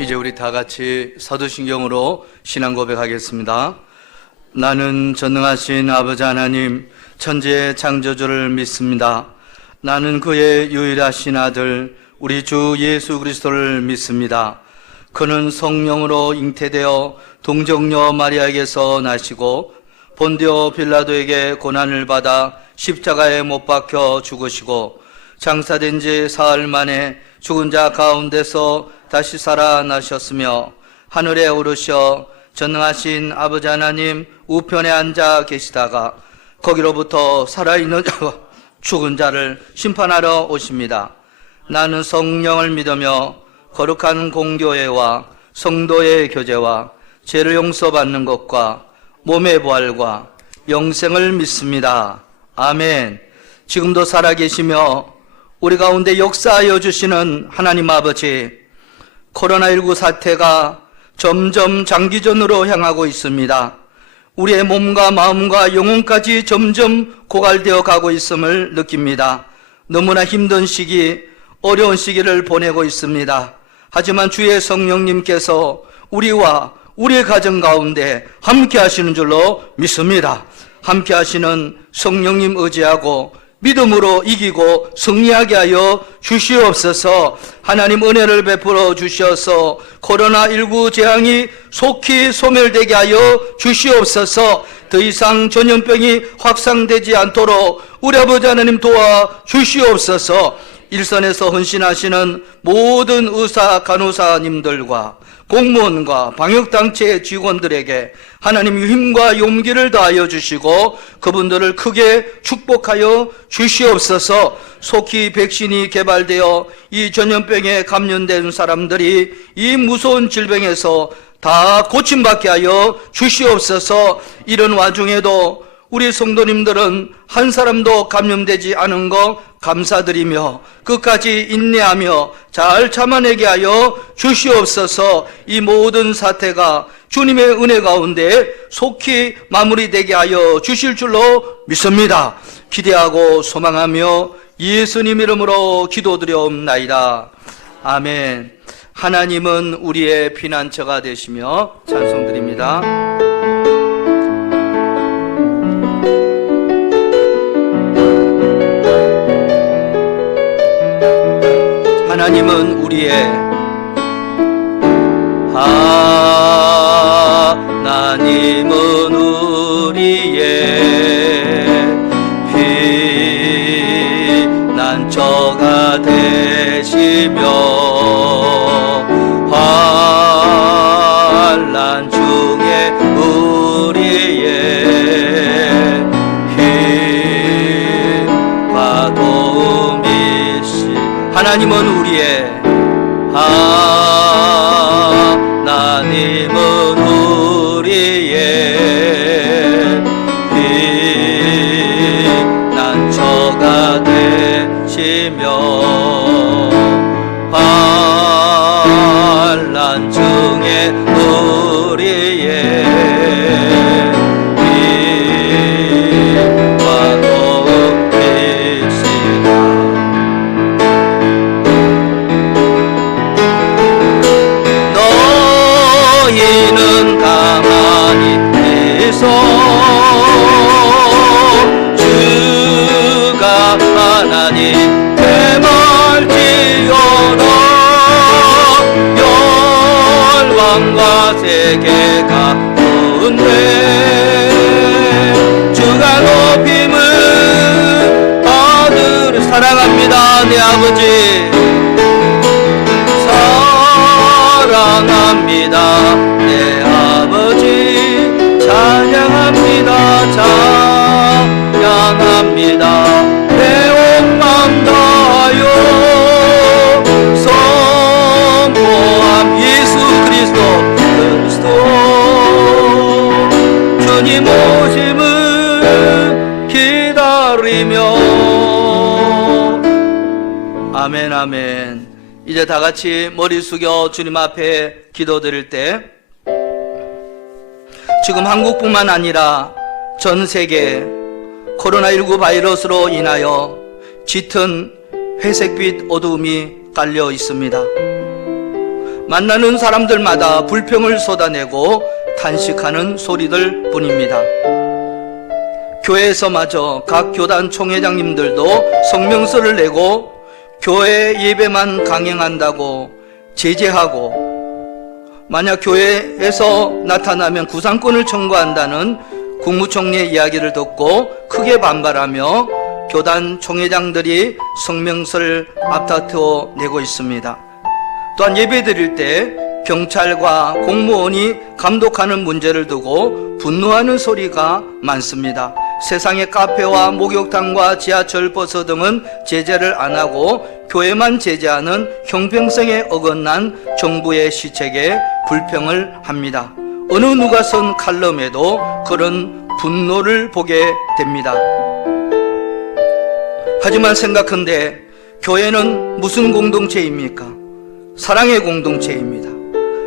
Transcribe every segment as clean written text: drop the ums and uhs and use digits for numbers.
이제 우리 다 같이 사도신경으로 신앙 고백하겠습니다. 나는 전능하신 아버지 하나님 천지의 창조주를 믿습니다. 나는 그의 유일하신 아들 우리 주 예수 그리스도를 믿습니다. 그는 성령으로 잉태되어 동정녀 마리아에게서 나시고 본디오 빌라도에게 고난을 받아 십자가에 못 박혀 죽으시고 장사된 지 사흘 만에 죽은 자 가운데서 다시 살아나셨으며 하늘에 오르셔 전능하신 아버지 하나님 우편에 앉아 계시다가 거기로부터 살아있는 자와 죽은 자를 심판하러 오십니다. 나는 성령을 믿으며 거룩한 공교회와 성도의 교제와 죄를 용서받는 것과 몸의 부활과 영생을 믿습니다. 아멘. 지금도 살아계시며 우리 가운데 역사하여 주시는 하나님 아버지, 코로나19 사태가 점점 장기전으로 향하고 있습니다. 우리의 몸과 마음과 영혼까지 점점 고갈되어 가고 있음을 느낍니다. 너무나 힘든 시기, 어려운 시기를 보내고 있습니다. 하지만 주의 성령님께서 우리와 우리의 가정 가운데 함께 하시는 줄로 믿습니다. 함께 하시는 성령님 의지하고 믿음으로 이기고 승리하게 하여 주시옵소서. 하나님 은혜를 베풀어 주셔서 코로나19 재앙이 속히 소멸되게 하여 주시옵소서. 더 이상 전염병이 확산되지 않도록 우리 아버지 하나님 도와 주시옵소서. 일선에서 헌신하시는 모든 의사 간호사님들과 공무원과 방역단체 직원들에게 하나님 힘과 용기를 더하여 주시고 그분들을 크게 축복하여 주시옵소서. 속히 백신이 개발되어 이 전염병에 감염된 사람들이 이 무서운 질병에서 다 고침받게 하여 주시옵소서. 이런 와중에도 우리 성도님들은 한 사람도 감염되지 않은 거 감사드리며 끝까지 인내하며 잘 참아내게 하여 주시옵소서. 이 모든 사태가 주님의 은혜 가운데 속히 마무리되게 하여 주실 줄로 믿습니다. 기대하고 소망하며 예수님 이름으로 기도드려옵나이다. 아멘. 하나님은 우리의 피난처가 되시며 찬송드립니다. 하나님은 우리의 하나님은 우리의 피난처가 되시며 환난 중에 우리의 힘과 도움이시. 하나님은 우리의 하나님은 우리의 피난처가 되시며 환난 중에 우리의 힘과 도움이시다. 너희는 가만히 있어 주가 하나님 되말지어다. 열왕과 세계 가운데 주가 높임을 받으리. 사랑합니다 내 아버지, 사랑합니다 내 아버지, 찬양합니다 찬양합니다. 내 온 마음 다하여 선포함 예수 그리스도 주님 오심을 기다리며. 아멘 아멘. 이제 다 같이 머리 숙여 주님 앞에 기도드릴 때, 지금 한국뿐만 아니라 전 세계 코로나19 바이러스로 인하여 짙은 회색빛 어두움이 깔려 있습니다. 만나는 사람들마다 불평을 쏟아내고 탄식하는 소리들 뿐입니다. 교회에서마저 각 교단 총회장님들도 성명서를 내고 교회 예배만 강행한다고 제재하고, 만약 교회에서 나타나면 구상권을 청구한다는 국무총리의 이야기를 듣고 크게 반발하며 교단 총회장들이 성명서를 앞다투어 내고 있습니다. 또한 예배 드릴 때 경찰과 공무원이 감독하는 문제를 두고 분노하는 소리가 많습니다. 세상의 카페와 목욕탕과 지하철 버스 등은 제재를 안 하고 교회만 제재하는 형평성에 어긋난 정부의 시책에 불평을 합니다. 어느 누가 쓴 칼럼에도 그런 분노를 보게 됩니다. 하지만 생각한데 교회는 무슨 공동체입니까? 사랑의 공동체입니다.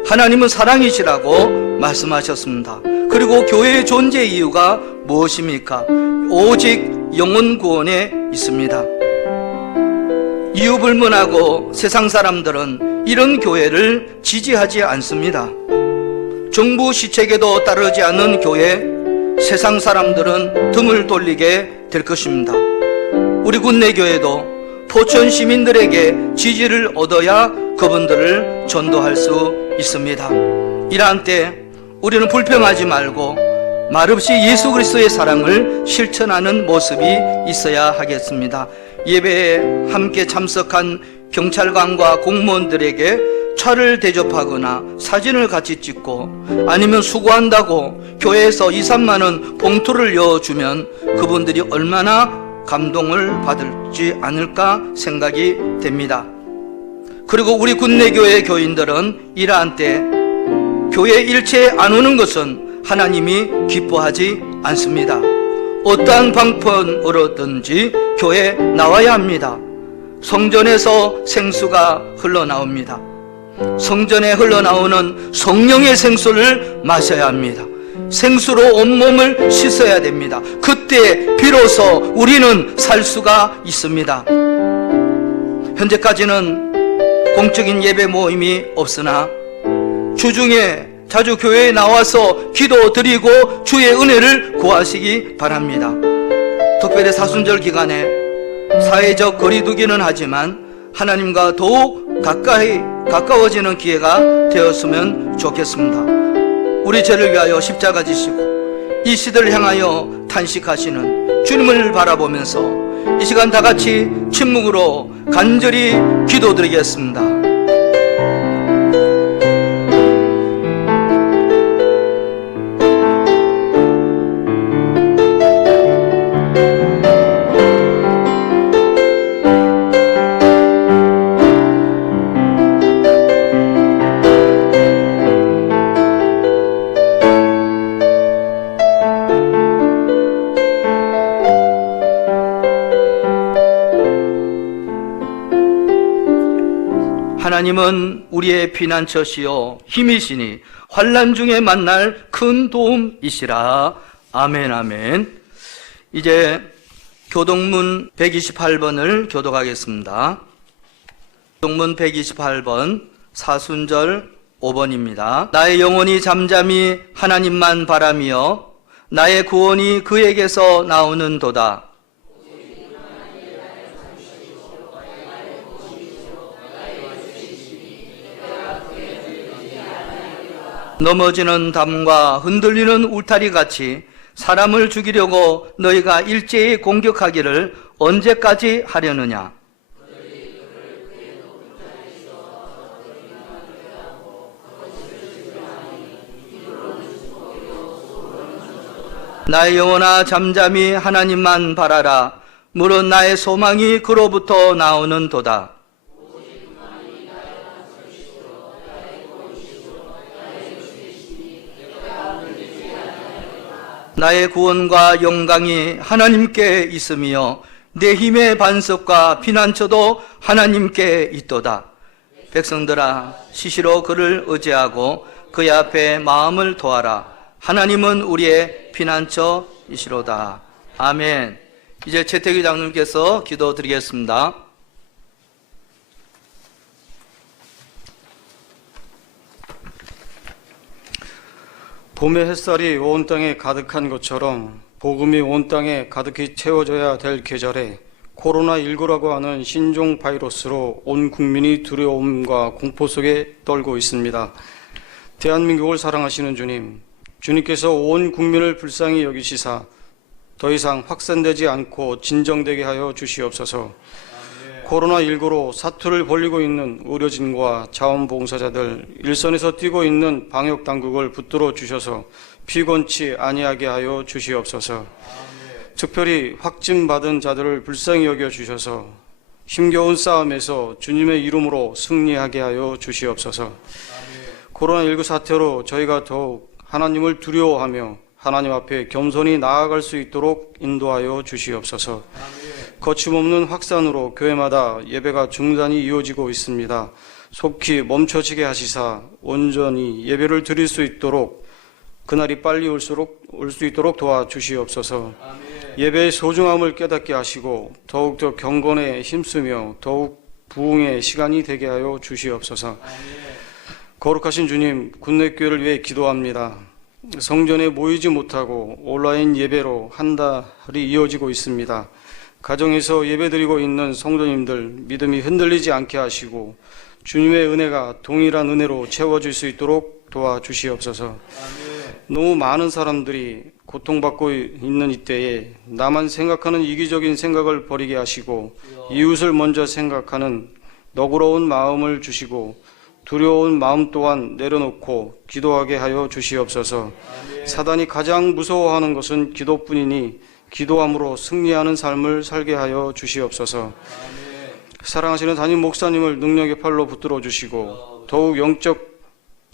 하나님은 사랑이시라고 말씀하셨습니다. 그리고 교회의 존재 이유가 무엇입니까? 오직 영혼 구원에 있습니다. 이유불문하고 세상 사람들은 이런 교회를 지지하지 않습니다. 정부 시책에도 따르지 않는 교회, 세상 사람들은 등을 돌리게 될 것입니다. 우리 군내교회도 포천 시민들에게 지지를 얻어야 그분들을 전도할 수 있습니다. 이러한 때 우리는 불평하지 말고 말없이 예수 그리스도의 사랑을 실천하는 모습이 있어야 하겠습니다. 예배에 함께 참석한 경찰관과 공무원들에게 차를 대접하거나 사진을 같이 찍고, 아니면 수고한다고 교회에서 2, 3만 원 봉투를 넣어주면 그분들이 얼마나 감동을 받을지 않을까 생각이 됩니다. 그리고 우리 군내교회 교인들은 이러한 때 교회 일체에 안 오는 것은 하나님이 기뻐하지 않습니다. 어떠한 방편으로든지 교회에 나와야 합니다. 성전에서 생수가 흘러나옵니다. 성전에 흘러나오는 성령의 생수를 마셔야 합니다. 생수로 온몸을 씻어야 됩니다. 그때 비로소 우리는 살 수가 있습니다. 현재까지는 공적인 예배 모임이 없으나 주중에 자주 교회에 나와서 기도드리고 주의 은혜를 구하시기 바랍니다. 특별히 사순절 기간에 사회적 거리두기는 하지만 하나님과 더욱 가까워지는 기회가 되었으면 좋겠습니다. 우리 죄를 위하여 십자가 지시고 이 시대를 향하여 탄식하시는 주님을 바라보면서 이 시간 다 같이 침묵으로 간절히 기도드리겠습니다. 하나님은 우리의 피난처시요 힘이시니 환난 중에 만날 큰 도움이시라. 아멘, 아멘. 이제 교동문 128번을 교독하겠습니다. 교동문 128번 사순절 5번입니다. 나의 영혼이 잠잠히 하나님만 바라며 나의 구원이 그에게서 나오는 도다. 넘어지는 담과 흔들리는 울타리 같이 사람을 죽이려고 너희가 일제히 공격하기를 언제까지 하려느냐? 나의 영혼아 잠잠히 하나님만 바라라. 물은 나의 소망이 그로부터 나오는 도다. 나의 구원과 영광이 하나님께 있으며 내 힘의 반석과 피난처도 하나님께 있도다. 백성들아 시시로 그를 의지하고 그의 앞에 마음을 도하라. 하나님은 우리의 피난처이시로다. 아멘. 이제 최태기 장로님께서 기도드리겠습니다. 봄의 햇살이 온 땅에 가득한 것처럼 복음이 온 땅에 가득히 채워져야 될 계절에 코로나19라고 하는 신종 바이러스로 온 국민이 두려움과 공포 속에 떨고 있습니다. 대한민국을 사랑하시는 주님, 주님께서 온 국민을 불쌍히 여기시사 더 이상 확산되지 않고 진정되게 하여 주시옵소서. 코로나19로 사투를 벌이고 있는 의료진과 자원봉사자들, 일선에서 뛰고 있는 방역당국을 붙들어 주셔서 피곤치 아니하게 하여 주시옵소서. 특별히 확진받은 자들을 불쌍히 여겨 주셔서 힘겨운 싸움에서 주님의 이름으로 승리하게 하여 주시옵소서. 코로나19 사태로 저희가 더욱 하나님을 두려워하며 하나님 앞에 겸손히 나아갈 수 있도록 인도하여 주시옵소서. 거침없는 확산으로 교회마다 예배가 중단이 이어지고 있습니다. 속히 멈춰지게 하시사 온전히 예배를 드릴 수 있도록 그날이 빨리 올 수 있도록 도와주시옵소서. 예배의 소중함을 깨닫게 하시고 더욱더 경건에 힘쓰며 더욱 부흥의 시간이 되게 하여 주시옵소서. 거룩하신 주님, 군내교회를 위해 기도합니다. 성전에 모이지 못하고 온라인 예배로 한 달이 이어지고 있습니다. 가정에서 예배드리고 있는 성도님들 믿음이 흔들리지 않게 하시고 주님의 은혜가 동일한 은혜로 채워질 수 있도록 도와주시옵소서. 너무 많은 사람들이 고통받고 있는 이때에 나만 생각하는 이기적인 생각을 버리게 하시고 이웃을 먼저 생각하는 너그러운 마음을 주시고 두려운 마음 또한 내려놓고 기도하게 하여 주시옵소서. 사단이 가장 무서워하는 것은 기도뿐이니 기도함으로 승리하는 삶을 살게 하여 주시옵소서. 사랑하시는 담임 목사님을 능력의 팔로 붙들어 주시고 더욱 영적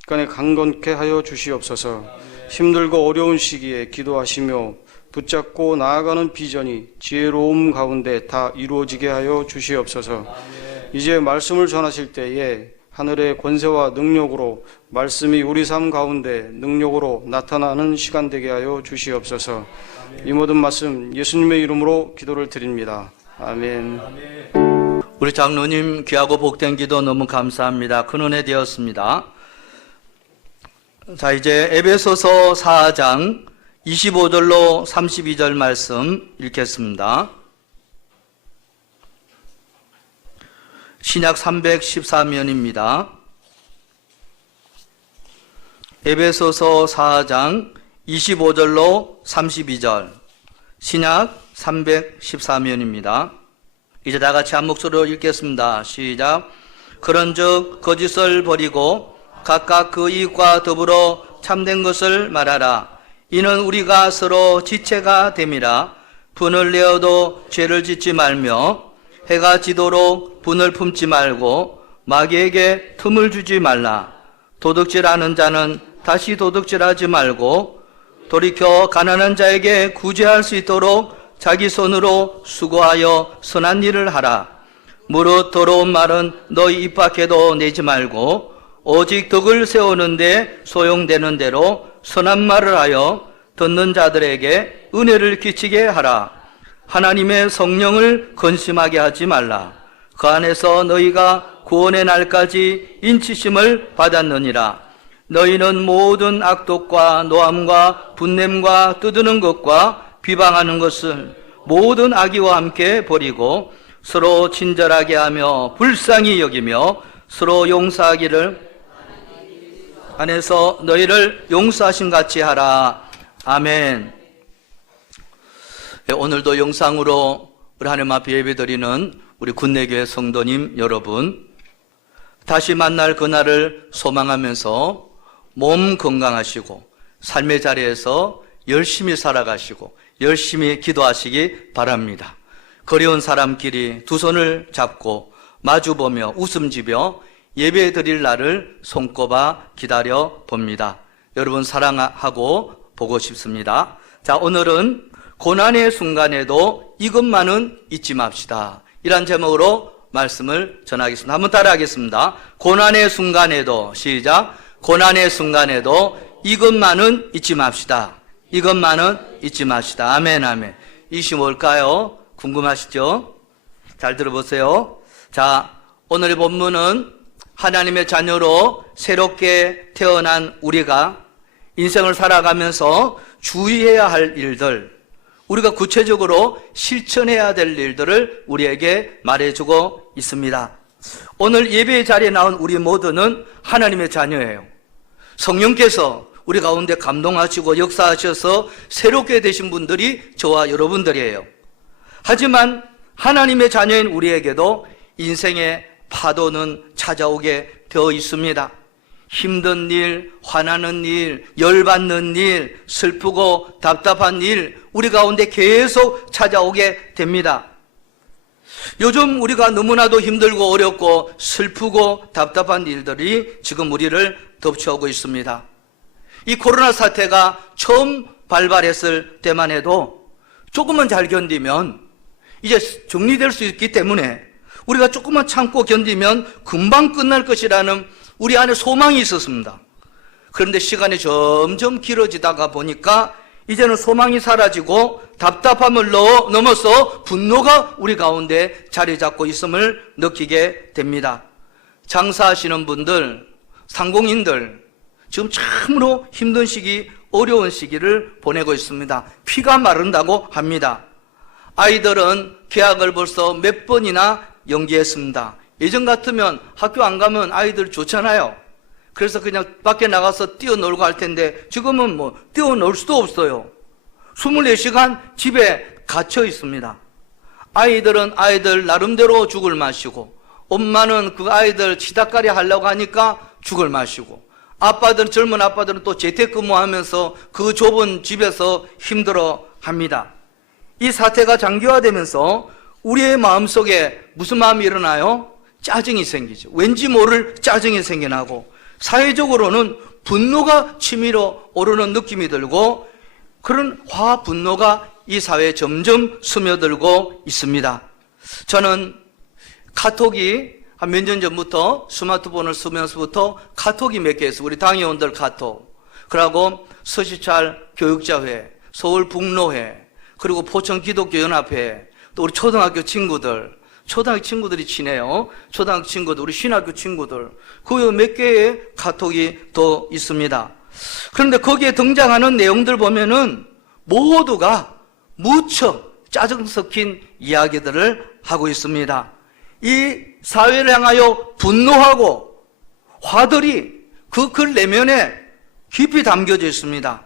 간에 강건케 하여 주시옵소서. 힘들고 어려운 시기에 기도하시며 붙잡고 나아가는 비전이 지혜로움 가운데 다 이루어지게 하여 주시옵소서. 이제 말씀을 전하실 때에 하늘의 권세와 능력으로 말씀이 우리 삶 가운데 능력으로 나타나는 시간 되게 하여 주시옵소서. 이 모든 말씀 예수님의 이름으로 기도를 드립니다. 아멘. 우리 장로님 귀하고 복된 기도 너무 감사합니다. 큰 은혜 되었습니다. 자, 이제 에베소서 4장 25절로 32절 말씀 읽겠습니다. 신약 314면입니다. 에베소서 4장 25절로 32절 신약 314면입니다. 이제 다 같이 한 목소리로 읽겠습니다. 시작. 그런즉 거짓을 버리고 각각 그 이익과 더불어 참된 것을 말하라. 이는 우리가 서로 지체가 됨이라. 분을 내어도 죄를 짓지 말며 해가 지도록 분을 품지 말고 마귀에게 틈을 주지 말라. 도둑질하는 자는 다시 도둑질하지 말고 돌이켜 가난한 자에게 구제할 수 있도록 자기 손으로 수고하여 선한 일을 하라. 무릇 더러운 말은 너희 입 밖에도 내지 말고 오직 덕을 세우는데 소용되는 대로 선한 말을 하여 듣는 자들에게 은혜를 끼치게 하라. 하나님의 성령을 근심하게 하지 말라. 그 안에서 너희가 구원의 날까지 인치심을 받았느니라. 너희는 모든 악독과 노함과 분냄과 뜯는 것과 비방하는 것을 모든 악의와 함께 버리고 서로 친절하게 하며 불쌍히 여기며 서로 용서하기를 안에서 너희를 용서하신 같이 하라. 아멘. 오늘도 영상으로 우리 하나님 앞에 예배드리는 우리 군내교회 성도님 여러분, 다시 만날 그날을 소망하면서 몸 건강하시고 삶의 자리에서 열심히 살아가시고 열심히 기도하시기 바랍니다. 그리운 사람끼리 두 손을 잡고 마주보며 웃음지며 예배 드릴 날을 손꼽아 기다려 봅니다. 여러분 사랑하고 보고 싶습니다. 자, 오늘은 고난의 순간에도 이것만은 잊지 맙시다. 이란 제목으로 말씀을 전하겠습니다. 한번 따라하겠습니다. 고난의 순간에도, 시작. 고난의 순간에도 이것만은 잊지 맙시다. 이것만은 잊지 맙시다. 아멘, 아멘. 이것이 뭘까요? 궁금하시죠? 잘 들어보세요. 자, 오늘의 본문은 하나님의 자녀로 새롭게 태어난 우리가 인생을 살아가면서 주의해야 할 일들, 우리가 구체적으로 실천해야 될 일들을 우리에게 말해주고 있습니다. 오늘 예배의 자리에 나온 우리 모두는 하나님의 자녀예요. 성령께서 우리 가운데 감동하시고 역사하셔서 새롭게 되신 분들이 저와 여러분들이에요. 하지만 하나님의 자녀인 우리에게도 인생의 파도는 찾아오게 되어 있습니다. 힘든 일, 화나는 일, 열받는 일, 슬프고 답답한 일, 우리 가운데 계속 찾아오게 됩니다. 요즘 우리가 너무나도 힘들고 어렵고 슬프고 답답한 일들이 지금 우리를 덮쳐오고 있습니다. 이 코로나 사태가 처음 발발했을 때만 해도 조금만 잘 견디면 이제 정리될 수 있기 때문에 우리가 조금만 참고 견디면 금방 끝날 것이라는 우리 안에 소망이 있었습니다. 그런데 시간이 점점 길어지다가 보니까 이제는 소망이 사라지고 답답함을 넘어서 분노가 우리 가운데 자리 잡고 있음을 느끼게 됩니다. 장사하시는 분들, 상공인들 지금 참으로 힘든 시기, 어려운 시기를 보내고 있습니다. 피가 마른다고 합니다. 아이들은 계약을 벌써 몇 번이나 연기했습니다. 예전 같으면 학교 안 가면 아이들 좋잖아요. 그래서 그냥 밖에 나가서 뛰어놀고 할 텐데 지금은 뭐 뛰어놀 수도 없어요. 24시간 집에 갇혀 있습니다. 아이들은 아이들 나름대로 죽을 마시고, 엄마는 그 아이들 치다까리 하려고 하니까 죽을 마시고, 아빠들, 젊은 아빠들은 또 재택근무하면서 그 좁은 집에서 힘들어 합니다. 이 사태가 장기화되면서 우리의 마음속에 무슨 마음이 일어나요? 짜증이 생기죠. 왠지 모를 짜증이 생겨나고, 사회적으로는 분노가 치밀어 오르는 느낌이 들고, 그런 화 분노가 이 사회에 점점 스며들고 있습니다. 저는 카톡이 한 몇 년 전부터 스마트폰을 쓰면서부터 카톡이 몇 개 있어요. 우리 당회원들 카톡, 그리고 서시찰 교육자회, 서울 북로회, 그리고 포천 기독교연합회, 또 우리 초등학교 친구들, 초등학교 친구들이 친해요. 초등학교 친구들, 우리 신학교 친구들, 그 몇 개의 카톡이 더 있습니다. 그런데 거기에 등장하는 내용들 보면은 모두가 무척 짜증 섞인 이야기들을 하고 있습니다. 이 사회를 향하여 분노하고 화들이 그 글 내면에 깊이 담겨져 있습니다.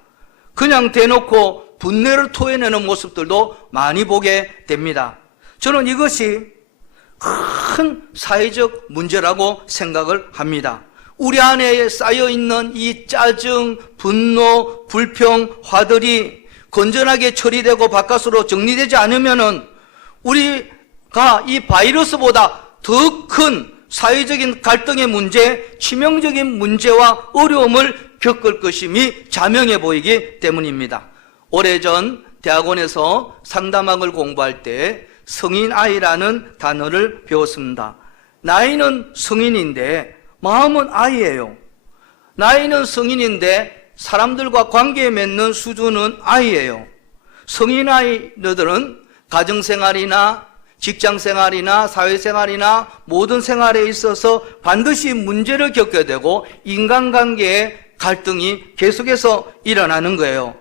그냥 대놓고 분노를 토해내는 모습들도 많이 보게 됩니다. 저는 이것이 큰 사회적 문제라고 생각을 합니다. 우리 안에 쌓여있는 이 짜증, 분노, 불평, 화들이 건전하게 처리되고 바깥으로 정리되지 않으면은 우리가 이 바이러스보다 더 큰 사회적인 갈등의 문제, 치명적인 문제와 어려움을 겪을 것임이 자명해 보이기 때문입니다. 오래전 대학원에서 상담학을 공부할 때 성인 아이라는 단어를 배웠습니다. 나이는 성인인데 마음은 아이예요. 나이는 성인인데 사람들과 관계 맺는 수준은 아이예요. 성인 아이들은 가정생활이나 직장생활이나 사회생활이나 모든 생활에 있어서 반드시 문제를 겪게 되고 인간관계의 갈등이 계속해서 일어나는 거예요.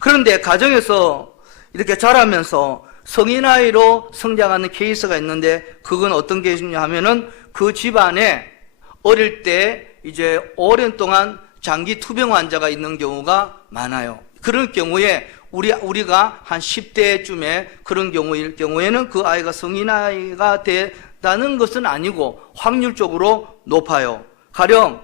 그런데 가정에서 이렇게 자라면서 성인아이로 성장하는 케이스가 있는데, 그건 어떤 케이스냐 하면은 그 집안에 어릴 때 이제 오랜 동안 장기 투병 환자가 있는 경우가 많아요. 그런 경우에 우리가 한 10대쯤에 그런 경우일 경우에는 그 아이가 성인아이가 된다는 것은 아니고 확률적으로 높아요. 가령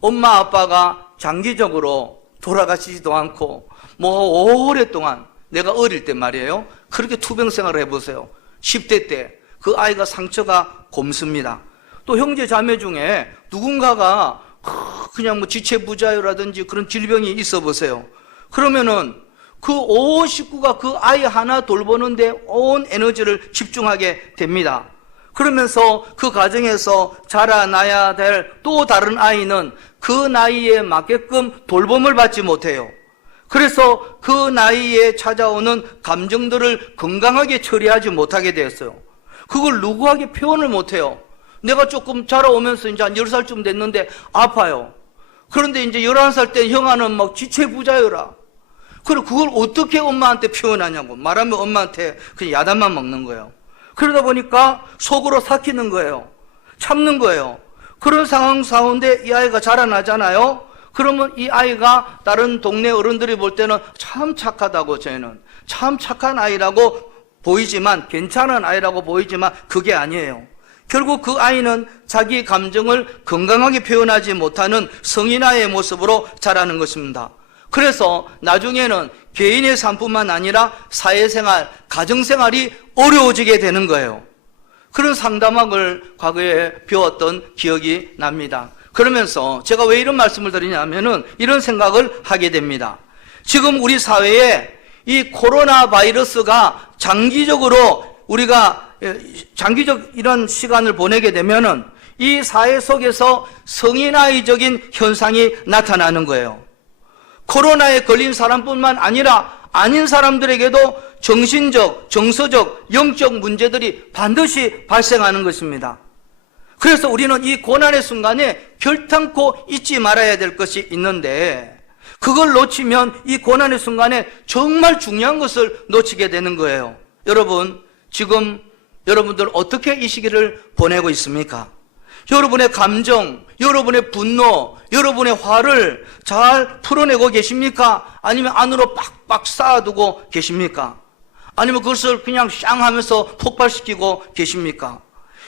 엄마 아빠가 장기적으로 돌아가시지도 않고 오랫동안, 내가 어릴 때 말이에요, 그렇게 투병 생활을 해보세요. 10대 때 그 아이가 상처가 곰습니다. 또 형제 자매 중에 누군가가 그냥 지체부자요라든지 그런 질병이 있어 보세요. 그러면은 그 온 식구가 그 아이 하나 돌보는데 온 에너지를 집중하게 됩니다. 그러면서 그 가정에서 자라나야 될 또 다른 아이는 그 나이에 맞게끔 돌봄을 받지 못해요. 그래서 그 나이에 찾아오는 감정들을 건강하게 처리하지 못하게 되었어요. 그걸 누구에게 표현을 못해요. 내가 조금 자라오면서 이제 한 10살쯤 됐는데 아파요. 그런데 이제 11살 때 형아는 막 지체부자여라. 그리고 그걸 어떻게 엄마한테 표현하냐고. 말하면 엄마한테 그냥 야단만 먹는 거예요. 그러다 보니까 속으로 삭히는 거예요. 참는 거예요. 그런 상황 가운데 이 아이가 자라나잖아요. 그러면 이 아이가 다른 동네 어른들이 볼 때는 참 착하다고, 쟤는 참 착한 아이라고 보이지만, 괜찮은 아이라고 보이지만 그게 아니에요. 결국 그 아이는 자기 감정을 건강하게 표현하지 못하는 성인아이의 모습으로 자라는 것입니다. 그래서 나중에는 개인의 삶뿐만 아니라 사회생활, 가정생활이 어려워지게 되는 거예요. 그런 상담학을 과거에 배웠던 기억이 납니다. 그러면서 제가 왜 이런 말씀을 드리냐면은 이런 생각을 하게 됩니다. 지금 우리 사회에 이 코로나 바이러스가 장기적으로 우리가 장기적 이런 시간을 보내게 되면은 이 사회 속에서 성인아이적인 현상이 나타나는 거예요. 코로나에 걸린 사람뿐만 아니라 아닌 사람들에게도 정신적, 정서적, 영적 문제들이 반드시 발생하는 것입니다. 그래서 우리는 이 고난의 순간에 결탄코 잊지 말아야 될 것이 있는데, 그걸 놓치면 이 고난의 순간에 정말 중요한 것을 놓치게 되는 거예요. 여러분, 지금 여러분들 어떻게 이 시기를 보내고 있습니까? 여러분의 감정, 여러분의 분노, 여러분의 화를 잘 풀어내고 계십니까? 아니면 안으로 빡빡 쌓아두고 계십니까? 아니면 그것을 그냥 쌍 하면서 폭발시키고 계십니까?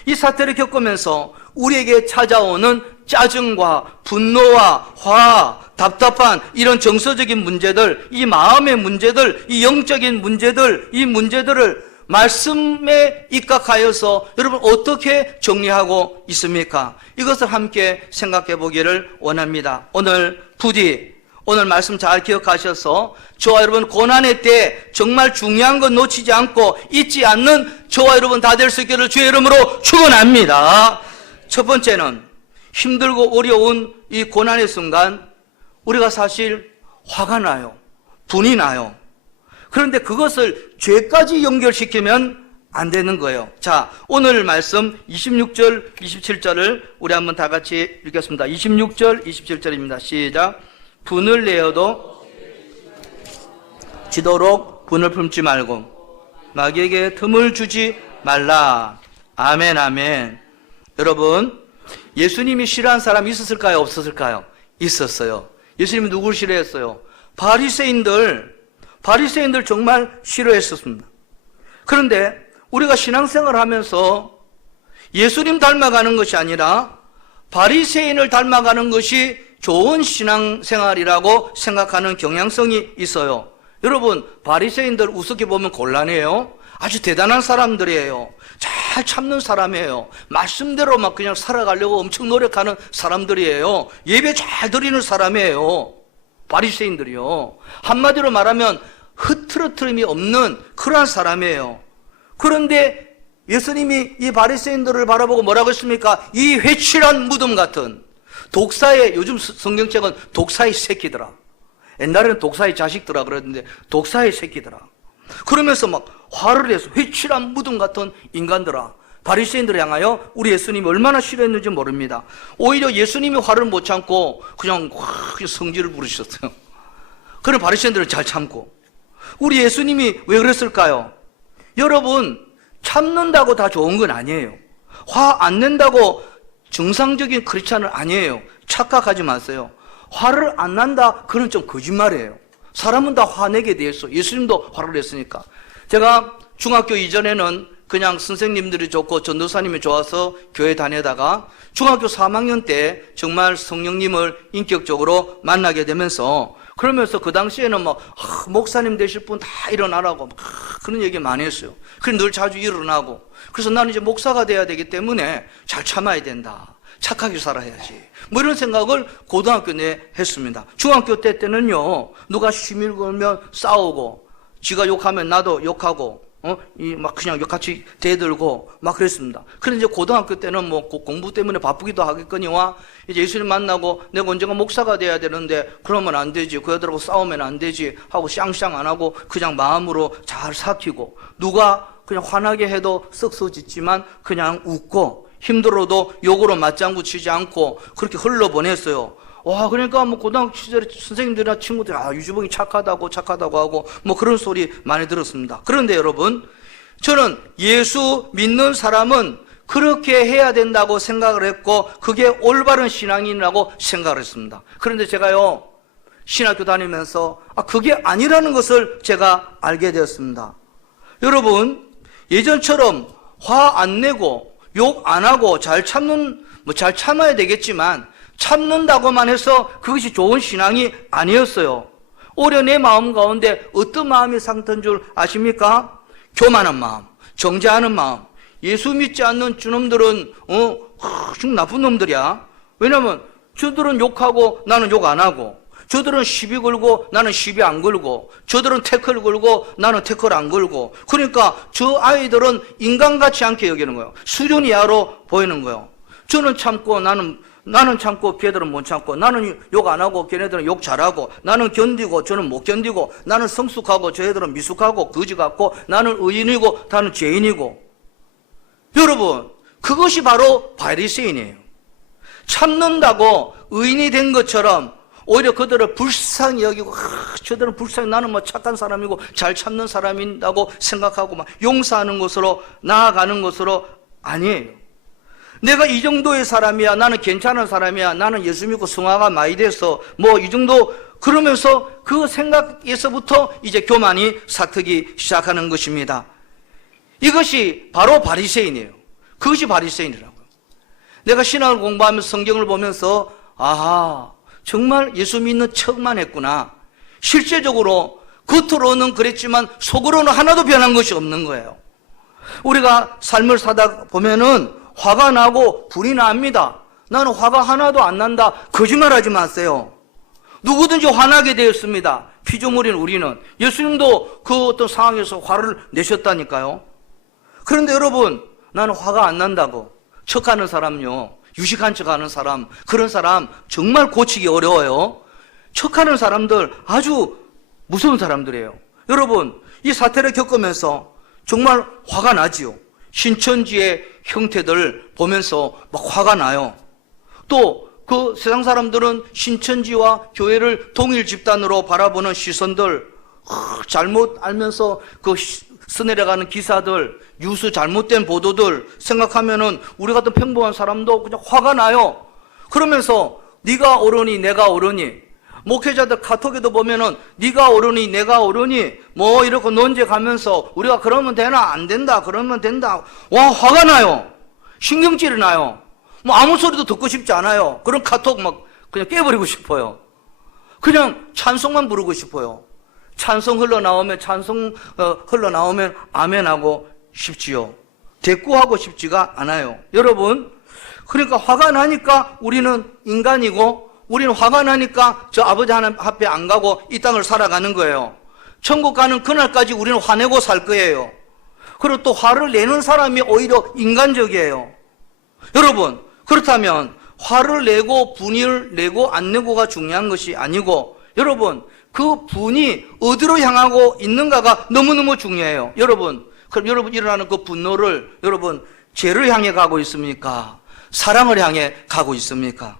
이 사태를 겪으면서 우리에게 찾아오는 짜증과 분노와 화, 답답한 이런 정서적인 문제들, 이 마음의 문제들, 이 영적인 문제들, 이 문제들을 말씀에 입각하여서 여러분 어떻게 정리하고 있습니까? 이것을 함께 생각해 보기를 원합니다. 오늘 부디 오늘 말씀 잘 기억하셔서 저와 여러분 고난의 때 정말 중요한 건 놓치지 않고 잊지 않는 저와 여러분 다 될 수 있기를 주의 이름으로 축원합니다. 첫 번째는 힘들고 어려운 이 고난의 순간 우리가 사실 화가 나요. 분이 나요. 그런데 그것을 죄까지 연결시키면 안 되는 거예요. 자, 오늘 말씀 26절, 27절을 우리 한번 다 같이 읽겠습니다. 26절, 27절입니다. 시작. 분을 내어도 지도록 분을 품지 말고 마귀에게 틈을 주지 말라. 아멘, 아멘. 여러분, 예수님이 싫어한 사람이 있었을까요? 없었을까요? 있었어요. 예수님이 누구를 싫어했어요? 바리새인들 정말 싫어했었습니다. 그런데 우리가 신앙생활을 하면서 예수님 닮아가는 것이 아니라 바리새인을 닮아가는 것이 좋은 신앙생활이라고 생각하는 경향성이 있어요. 여러분, 바리새인들 우습게 보면 곤란해요. 아주 대단한 사람들이에요. 잘 참는 사람이에요. 말씀대로 막 그냥 살아가려고 엄청 노력하는 사람들이에요. 예배 잘 드리는 사람이에요. 바리새인들이요. 한마디로 말하면 흐트러트림이 없는 그러한 사람이에요. 그런데 예수님이 이 바리새인들을 바라보고 뭐라고 했습니까? 이 회칠한 무덤 같은 독사의, 요즘 성경책은 독사의 새끼더라. 옛날에는 독사의 자식들아 그랬는데 독사의 새끼더라. 그러면서 막 화를 내서 회칠한 무덤 같은 인간들아. 바리새인들을 향하여 우리 예수님이 얼마나 싫어했는지 모릅니다. 오히려 예수님이 화를 못 참고 그냥 성질을 부르셨어요. 그런 바리새인들은 잘 참고. 우리 예수님이 왜 그랬을까요? 여러분, 참는다고 다 좋은 건 아니에요. 화 안 낸다고 정상적인 크리스찬은 아니에요. 착각하지 마세요. 화를 안 난다, 그건 좀 거짓말이에요. 사람은 다 화내게 돼 있어. 예수님도 화를 냈으니까. 제가 중학교 이전에는 그냥 선생님들이 좋고 전도사님이 좋아서 교회 다니다가 중학교 3학년 때 정말 성령님을 인격적으로 만나게 되면서, 그러면서 그 당시에는 막 목사님 되실 분 다 일어나라고 막 그런 얘기 많이 했어요. 그래서 늘 자주 일어나고, 그래서 나는 이제 목사가 돼야 되기 때문에 잘 참아야 된다, 착하게 살아야지, 뭐 이런 생각을 고등학교 내 했습니다. 중학교 때는요, 누가 시밀 걸면 싸우고, 지가 욕하면 나도 욕하고, 막 그냥 같이 대들고 막 그랬습니다. 그런데 이제 고등학교 때는 뭐 공부 때문에 바쁘기도 하겠거니와 이제 예수님 만나고 내가 언젠가 목사가 돼야 되는데 그러면 안 되지, 그 애들하고 싸우면 안 되지 하고 쌍쌍 안 하고 그냥 마음으로 잘 삭히고, 누가 그냥 화나게 해도 썩소짓지만 그냥 웃고, 힘들어도 욕으로 맞장구 치지 않고 그렇게 흘러보냈어요. 와, 그러니까 뭐 고등학교 시절에 선생님들이나 친구들이 유주봉이 착하다고 하고 뭐 그런 소리 많이 들었습니다. 그런데 여러분, 저는 예수 믿는 사람은 그렇게 해야 된다고 생각을 했고 그게 올바른 신앙이라고 생각을 했습니다. 그런데 제가요, 신학교 다니면서 그게 아니라는 것을 제가 알게 되었습니다. 여러분, 예전처럼 화 안 내고 욕 안 하고 잘 참아야 되겠지만 참는다고만 해서 그것이 좋은 신앙이 아니었어요. 오히려 내 마음 가운데 어떤 마음이 상했던 줄 아십니까? 교만한 마음, 정죄하는 마음. 예수 믿지 않는 주놈들은 좀 나쁜 놈들이야. 왜냐하면 저들은 욕하고 나는 욕 안 하고, 저들은 시비 걸고 나는 시비 안 걸고, 저들은 태클 걸고 나는 태클 안 걸고. 그러니까 저 아이들은 인간같이 않게 여기는 거예요. 수준 이하로 보이는 거예요. 저는 참고 나는 참고 걔들은 못 참고, 나는 욕 안 하고 걔네들은 욕 잘하고, 나는 견디고 저는 못 견디고, 나는 성숙하고 저애들은 미숙하고 거지 같고, 나는 의인이고 나는 죄인이고. 여러분, 그것이 바로 바리새인이에요. 참는다고 의인이 된 것처럼 오히려 그들을 불쌍히 여기고, 저들은 불쌍히, 나는 뭐 착한 사람이고 잘 참는 사람이라고 생각하고 막 용서하는 것으로 나아가는 것으로 아니에요. 내가 이 정도의 사람이야, 나는 괜찮은 사람이야, 나는 예수 믿고 성화가 많이 돼서 뭐 이 정도, 그러면서 그 생각에서부터 이제 교만이 사트기 시작하는 것입니다. 이것이 바로 바리새인이에요. 그것이 바리새인이라고요. 내가 신학을 공부하면서 성경을 보면서 정말 예수 믿는 척만 했구나. 실제적으로 겉으로는 그랬지만 속으로는 하나도 변한 것이 없는 거예요. 우리가 삶을 사다 보면은 화가 나고 불이 납니다. 나는 화가 하나도 안 난다. 거짓말하지 마세요. 누구든지 화나게 되었습니다. 피조물인 우리는. 예수님도 그 어떤 상황에서 화를 내셨다니까요. 그런데 여러분, 나는 화가 안 난다고 척하는 사람요, 유식한 척하는 사람, 그런 사람 정말 고치기 어려워요. 척하는 사람들 아주 무서운 사람들이에요. 여러분, 이 사태를 겪으면서 정말 화가 나지요. 신천지의 형태들 보면서 막 화가 나요. 또 그 세상 사람들은 신천지와 교회를 동일 집단으로 바라보는 시선들, 잘못 알면서 그 스내려가는 기사들, 뉴스 잘못된 보도들 생각하면은 우리 같은 평범한 사람도 그냥 화가 나요. 그러면서 네가 옳으니 내가 옳으니, 목회자들 카톡에도 보면은 네가 옳으니 내가 옳으니 뭐 이렇게 논쟁하면서 우리가 그러면 되나 안 된다 그러면 된다. 와, 화가 나요. 신경질이 나요. 뭐 아무 소리도 듣고 싶지 않아요. 그런 카톡 막 그냥 깨버리고 싶어요. 그냥 찬송만 부르고 싶어요. 찬송 흘러나오면 아멘하고 싶지요. 대꾸하고 싶지가 않아요. 여러분, 그러니까 화가 나니까 우리는 인간이고, 우리는 화가 나니까 저 아버지 하나님 앞에 안 가고 이 땅을 살아가는 거예요. 천국 가는 그날까지 우리는 화내고 살 거예요. 그리고 또 화를 내는 사람이 오히려 인간적이에요. 여러분, 그렇다면 화를 내고 분을 내고 안 내고가 중요한 것이 아니고, 여러분, 그 분이 어디로 향하고 있는가가 너무너무 중요해요. 여러분, 그럼 여러분 일어나는 그 분노를 여러분 죄를 향해 가고 있습니까? 사랑을 향해 가고 있습니까?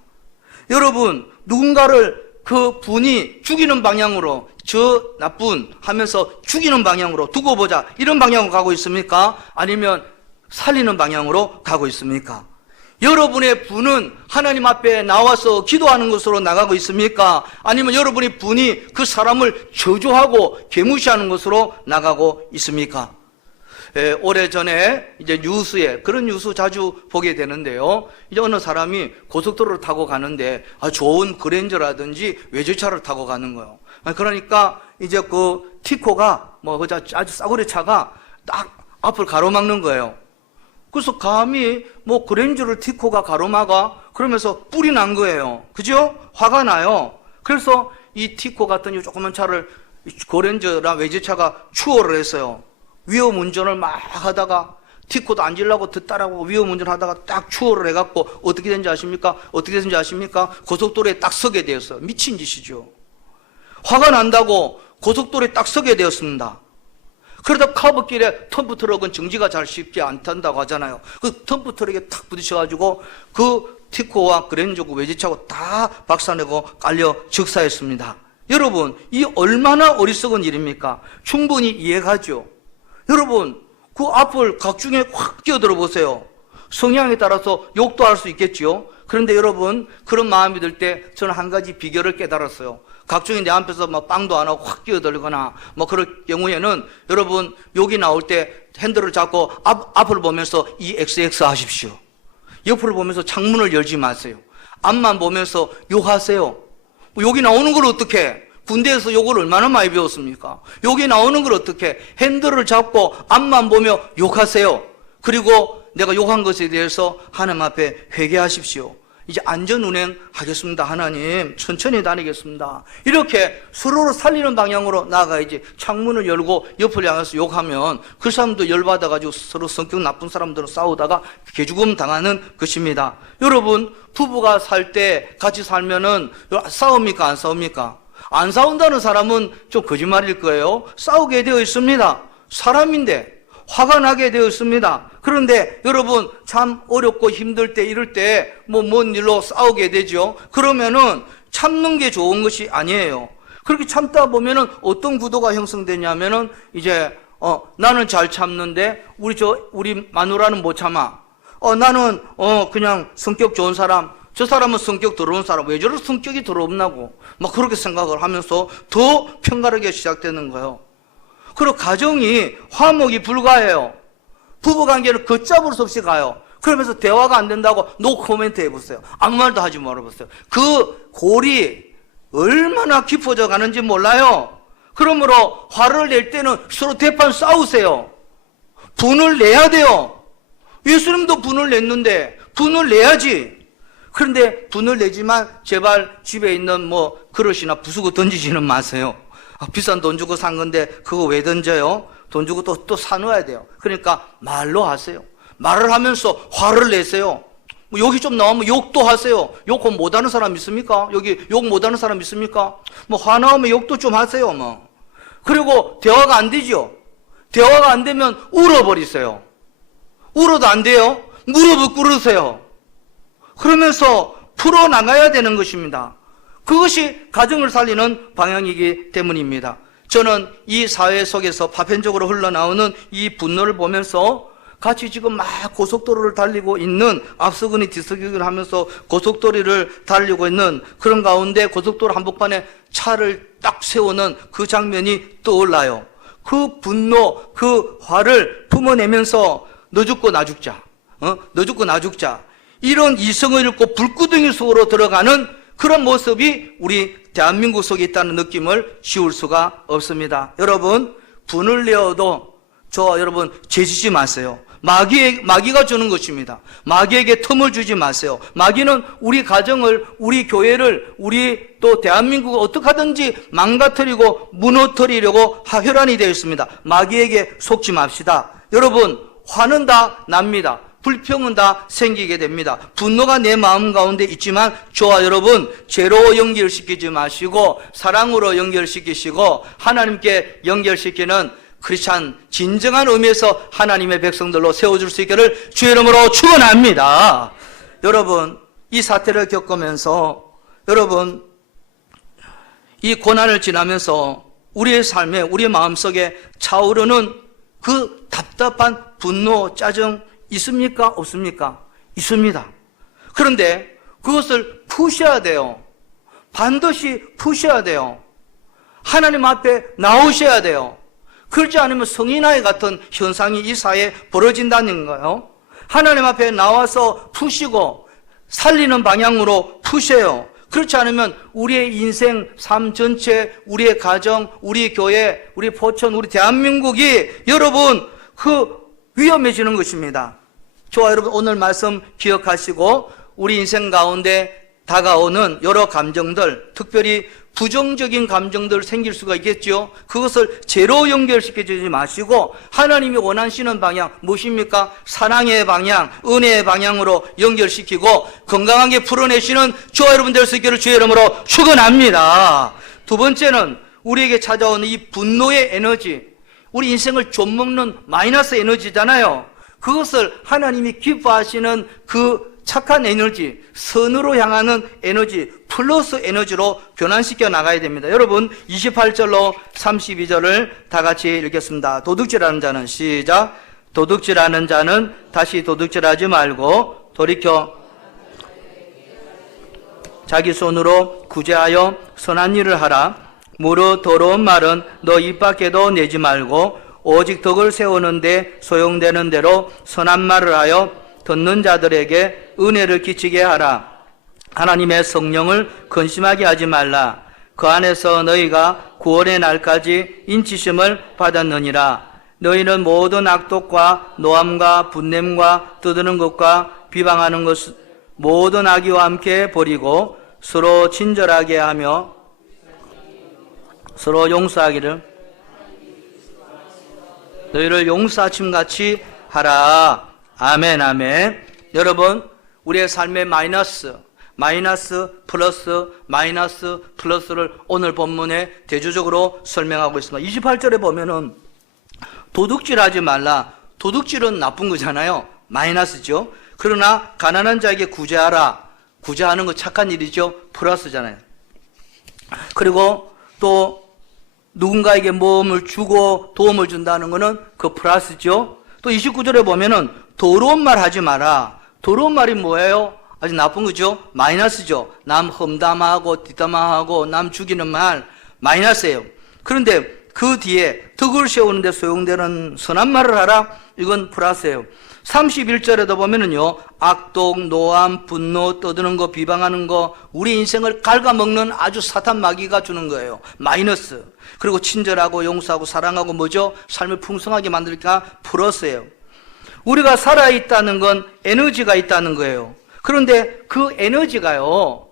여러분, 누군가를 그 분이 죽이는 방향으로, 저 나쁜 하면서 죽이는 방향으로 두고 보자, 이런 방향으로 가고 있습니까? 아니면 살리는 방향으로 가고 있습니까? 여러분의 분은 하나님 앞에 나와서 기도하는 것으로 나가고 있습니까? 아니면 여러분의 분이 그 사람을 저주하고 개무시하는 것으로 나가고 있습니까? 오래전에 이제 뉴스에, 그런 뉴스 자주 보게 되는데요. 이제 어느 사람이 고속도로를 타고 가는데 좋은 그랜저라든지 외제차를 타고 가는 거예요. 그러니까 이제 그 티코가 아주 싸구려 차가 딱 앞을 가로막는 거예요. 그래서 감히 그랜저를 티코가 가로막아? 그러면서 뿔이 난 거예요. 그죠? 화가 나요. 그래서 이 티코 같은 이 조그만 차를 그랜저랑 외제차가 추월을 했어요. 위험 운전을 막 하다가 티코도 앉으려고 듣다라고 위험 운전하다가 딱 추월을 해갖고 어떻게 된지 아십니까? 고속도로에 딱 서게 되었어요. 미친 짓이죠. 화가 난다고 고속도로에 딱 서게 되었습니다. 그러다 커브길에 덤프트럭은 정지가 잘 쉽지 않단다고 하잖아요. 그 덤프트럭에 탁 부딪혀가지고 그 티코와 그랜저고 외제차고 다 박살내고 깔려 즉사했습니다. 여러분, 이 얼마나 어리석은 일입니까? 충분히 이해가죠. 여러분, 그 앞을 각중에 확 끼어들어 보세요. 성향에 따라서 욕도 할 수 있겠지요. 그런데 여러분, 그런 마음이 들 때 저는 한 가지 비결을 깨달았어요. 각종이 내 앞에서 막 빵도 안 하고 확 끼어들거나 뭐 그럴 경우에는 여러분, 욕이 나올 때 핸들을 잡고 앞을 보면서 EXX 하십시오. 옆을 보면서 창문을 열지 마세요. 앞만 보면서 욕하세요. 욕이 나오는 걸 어떻게? 군대에서 욕을 얼마나 많이 배웠습니까? 욕이 나오는 걸 어떻게? 핸들을 잡고 앞만 보며 욕하세요. 그리고 내가 욕한 것에 대해서 하나님 앞에 회개하십시오. 이제 안전운행 하겠습니다. 하나님, 천천히 다니겠습니다. 이렇게 서로를 살리는 방향으로 나아가야지. 창문을 열고 옆을 향해서 욕하면 그 사람도 열받아가지고 서로 성격 나쁜 사람들은 싸우다가 개죽음 당하는 것입니다. 여러분, 부부가 살 때 같이 살면은 싸웁니까? 안 싸웁니까? 안 싸운다는 사람은 좀 거짓말일 거예요. 싸우게 되어 있습니다. 사람인데 화가 나게 되어 있습니다. 그런데 여러분, 참 어렵고 힘들 때 이럴 때 뭔 일로 싸우게 되죠. 그러면은 참는 게 좋은 것이 아니에요. 그렇게 참다 보면은 어떤 구도가 형성되냐면은 이제 나는 잘 참는데 우리 마누라는 못 참아. 나는 그냥 성격 좋은 사람, 저 사람은 성격 더러운 사람, 왜 저런 성격이 더럽나고 막 그렇게 생각을 하면서 더 편가르게 시작되는 거예요. 그리고 가정이 화목이 불가해요. 부부관계는 걷잡을 수 없이 가요. 그러면서 대화가 안 된다고 노 코멘트 해보세요. 아무 말도 하지 말아보세요. 그 골이 얼마나 깊어져 가는지 몰라요. 그러므로 화를 낼 때는 서로 대판 싸우세요. 분을 내야 돼요. 예수님도 분을 냈는데 분을 내야지. 그런데 분을 내지만 제발 집에 있는 그릇이나 부수고 던지지는 마세요. 비싼 돈 주고 산 건데 그거 왜 던져요? 돈 주고 또 사놓아야 돼요. 그러니까 말로 하세요. 말을 하면서 화를 내세요. 욕이 좀 나오면 욕도 하세요. 욕 못하는 사람 있습니까? 여기 욕 못하는 사람 있습니까? 화 나오면 욕도 좀 하세요. 그리고 대화가 안 되죠. 대화가 안 되면 울어버리세요. 울어도 안 돼요. 무릎을 꿇으세요. 그러면서 풀어나가야 되는 것입니다. 그것이 가정을 살리는 방향이기 때문입니다. 저는 이 사회 속에서 파편적으로 흘러나오는 이 분노를 보면서 같이 지금 막 고속도로를 달리고 있는 앞서거니 뒤서거니 하면서 고속도로를 달리고 있는 그런 가운데 고속도로 한복판에 차를 딱 세우는 그 장면이 떠올라요. 그 분노, 그 화를 품어내면서 너 죽고 나 죽자. 너 죽고 나 죽자. 이런 이성을 잃고 불구덩이 속으로 들어가는 그런 모습이 우리 대한민국 속에 있다는 느낌을 지울 수가 없습니다. 여러분, 분을 내어도 여러분 죄지지 마세요. 마귀가 주는 것입니다. 마귀에게 틈을 주지 마세요. 마귀는 우리 가정을, 우리 교회를, 우리 또 대한민국을 어떻게 하든지 망가뜨리고 무너뜨리려고 혈안이 되어 있습니다. 마귀에게 속지 맙시다. 여러분, 화는 다 납니다. 불평은 다 생기게 됩니다. 분노가 내 마음 가운데 있지만 저와 여러분 죄로 연결시키지 마시고 사랑으로 연결시키시고 하나님께 연결시키는 크리스찬 진정한 의미에서 하나님의 백성들로 세워줄 수 있기를 주의 이름으로 축원합니다. 여러분, 이 사태를 겪으면서 여러분 이 고난을 지나면서 우리의 삶에 우리의 마음속에 차오르는 그 답답한 분노, 짜증 있습니까? 없습니까? 있습니다. 그런데 그것을 푸셔야 돼요. 반드시 푸셔야 돼요. 하나님 앞에 나오셔야 돼요. 그렇지 않으면 성인아이 같은 현상이 이 사회에 벌어진다는 거예요. 하나님 앞에 나와서 푸시고 살리는 방향으로 푸셔요. 그렇지 않으면 우리의 인생, 삶 전체, 우리의 가정, 우리 교회, 우리 포천, 우리 대한민국이 여러분 위험해지는 것입니다. 저와 여러분 오늘 말씀 기억하시고 우리 인생 가운데 다가오는 여러 감정들, 특별히 부정적인 감정들 생길 수가 있겠죠. 그것을 죄로 연결시켜주지 마시고 하나님이 원하시는 방향 무엇입니까? 사랑의 방향, 은혜의 방향으로 연결시키고 건강하게 풀어내시는 저와 여러분 될 수 있기를 주의 이름으로 축원합니다. 두 번째는 우리에게 찾아오는 이 분노의 에너지, 우리 인생을 좀먹는 마이너스 에너지잖아요. 그것을 하나님이 기뻐하시는 그 착한 에너지, 선으로 향하는 에너지, 플러스 에너지로 변환시켜 나가야 됩니다. 여러분 28절로 32절을 다 같이 읽겠습니다. 도둑질하는 자는 시작. 도둑질하는 자는 다시 도둑질하지 말고 돌이켜 자기 손으로 구제하여 선한 일을 하라. 무릇 더러운 말은 너 입 밖에도 내지 말고 오직 덕을 세우는데 소용되는 대로 선한 말을 하여 듣는 자들에게 은혜를 끼치게 하라. 하나님의 성령을 근심하게 하지 말라. 그 안에서 너희가 구원의 날까지 인치심을 받았느니라. 너희는 모든 악독과 노함과 분냄과 떠드는 것과 비방하는 것 모든 악의와 함께 버리고 서로 친절하게 하며 서로 용서하기를 너희를 용서하심같이 하라. 아멘, 아멘. 여러분, 우리의 삶의 마이너스, 플러스, 플러스를 오늘 본문에 대조적으로 설명하고 있습니다. 28절에 보면은 도둑질하지 말라. 도둑질은 나쁜 거잖아요. 마이너스죠. 그러나 가난한 자에게 구제하라. 구제하는 거 착한 일이죠. 플러스잖아요. 그리고 또 누군가에게 모험을 주고 도움을 준다는 것은 그 플러스죠. 또 29절에 보면은 더러운 말 하지 마라. 더러운 말이 뭐예요? 아주 나쁜 거죠. 마이너스죠. 남 험담하고 뒷담화하고 남 죽이는 말 마이너스예요. 그런데 그 뒤에 덕을 세우는데 소용되는 선한 말을 하라. 이건 플러스예요. 31절에도 보면은요, 악독, 노함, 분노, 떠드는 거, 비방하는 거, 우리 인생을 갉아먹는 아주 사탄 마귀가 주는 거예요. 마이너스. 그리고 친절하고 용서하고 사랑하고 뭐죠? 삶을 풍성하게 만들니까 플러스예요. 우리가 살아있다는 건 에너지가 있다는 거예요. 그런데 그 에너지가요,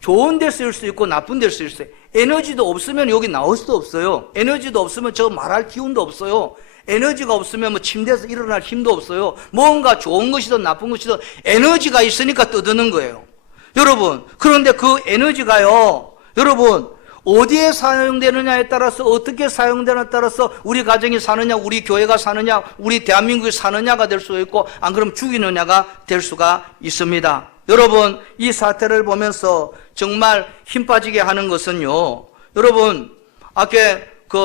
좋은 데 쓸 수 있고 나쁜 데 쓸 수 있어요. 에너지도 없으면 여기 나올 수도 없어요. 에너지도 없으면 저 말할 기운도 없어요. 에너지가 없으면 뭐 침대에서 일어날 힘도 없어요. 뭔가 좋은 것이든 나쁜 것이든 에너지가 있으니까 떠드는 거예요. 여러분, 그런데 그 에너지가요, 여러분, 어디에 사용되느냐에 따라서 어떻게 사용되느냐에 따라서 우리 가정이 사느냐, 우리 교회가 사느냐, 우리 대한민국이 사느냐가 될 수 있고 안 그러면 죽이느냐가 될 수가 있습니다. 여러분, 이 사태를 보면서 정말 힘 빠지게 하는 것은요, 여러분, 아까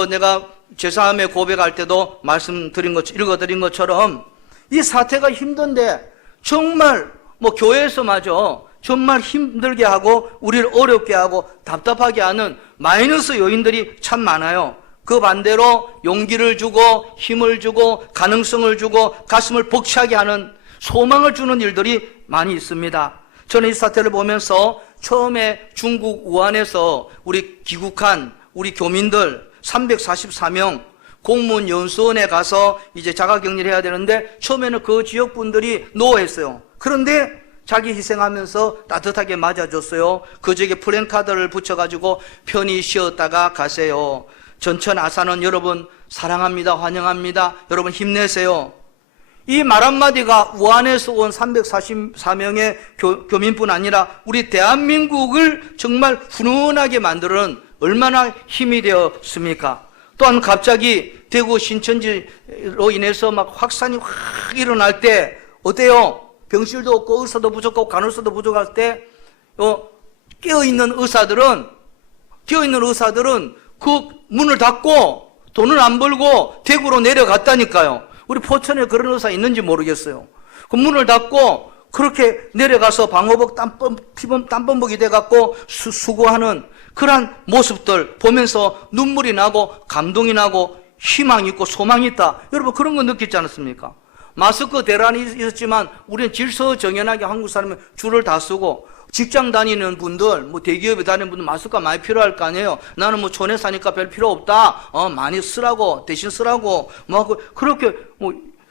내가 제사함에 고백할 때도 말씀드린 것, 읽어드린 것처럼 이 사태가 힘든데 정말 교회에서마저 정말 힘들게 하고 우리를 어렵게 하고 답답하게 하는 마이너스 요인들이 참 많아요. 그 반대로 용기를 주고 힘을 주고 가능성을 주고 가슴을 벅차게 하는 소망을 주는 일들이 많이 있습니다. 저는 이 사태를 보면서 처음에 중국 우한에서 우리 귀국한 우리 교민들 344명 공무원 연수원에 가서 이제 자가격리를 해야 되는데 처음에는 그 지역 분들이 노했어요. 그런데 자기 희생하면서 따뜻하게 맞아줬어요. 그 지역에 플랜카드를 붙여가지고 편히 쉬었다가 가세요. 전천 아산은 여러분 사랑합니다. 환영합니다. 여러분 힘내세요. 이 말 한마디가 우한에서 온 344명의 교민뿐 아니라 우리 대한민국을 정말 훈훈하게 만드는 얼마나 힘이 되었습니까? 또한 갑자기 대구 신천지로 인해서 막 확산이 확 일어날 때 어때요? 병실도 없고 의사도 부족하고 간호사도 부족할 때 깨어있는 의사들은 그 문을 닫고 돈을 안 벌고 대구로 내려갔다니까요. 우리 포천에 그런 의사 있는지 모르겠어요. 그 문을 닫고 그렇게 내려가서 방호복 땀범벅이 돼갖고 수고하는 그러한 모습들 보면서 눈물이 나고 감동이 나고 희망이 있고 소망이 있다. 여러분 그런 거 느끼지 않았습니까? 마스크 대란이 있었지만 우리는 질서정연하게 한국 사람은 줄을 다 쓰고 직장 다니는 분들, 대기업에 다니는 분들 마스크가 많이 필요할 거 아니에요. 나는 촌에 사니까 별 필요 없다. 많이 쓰라고, 대신 쓰라고. 그렇게,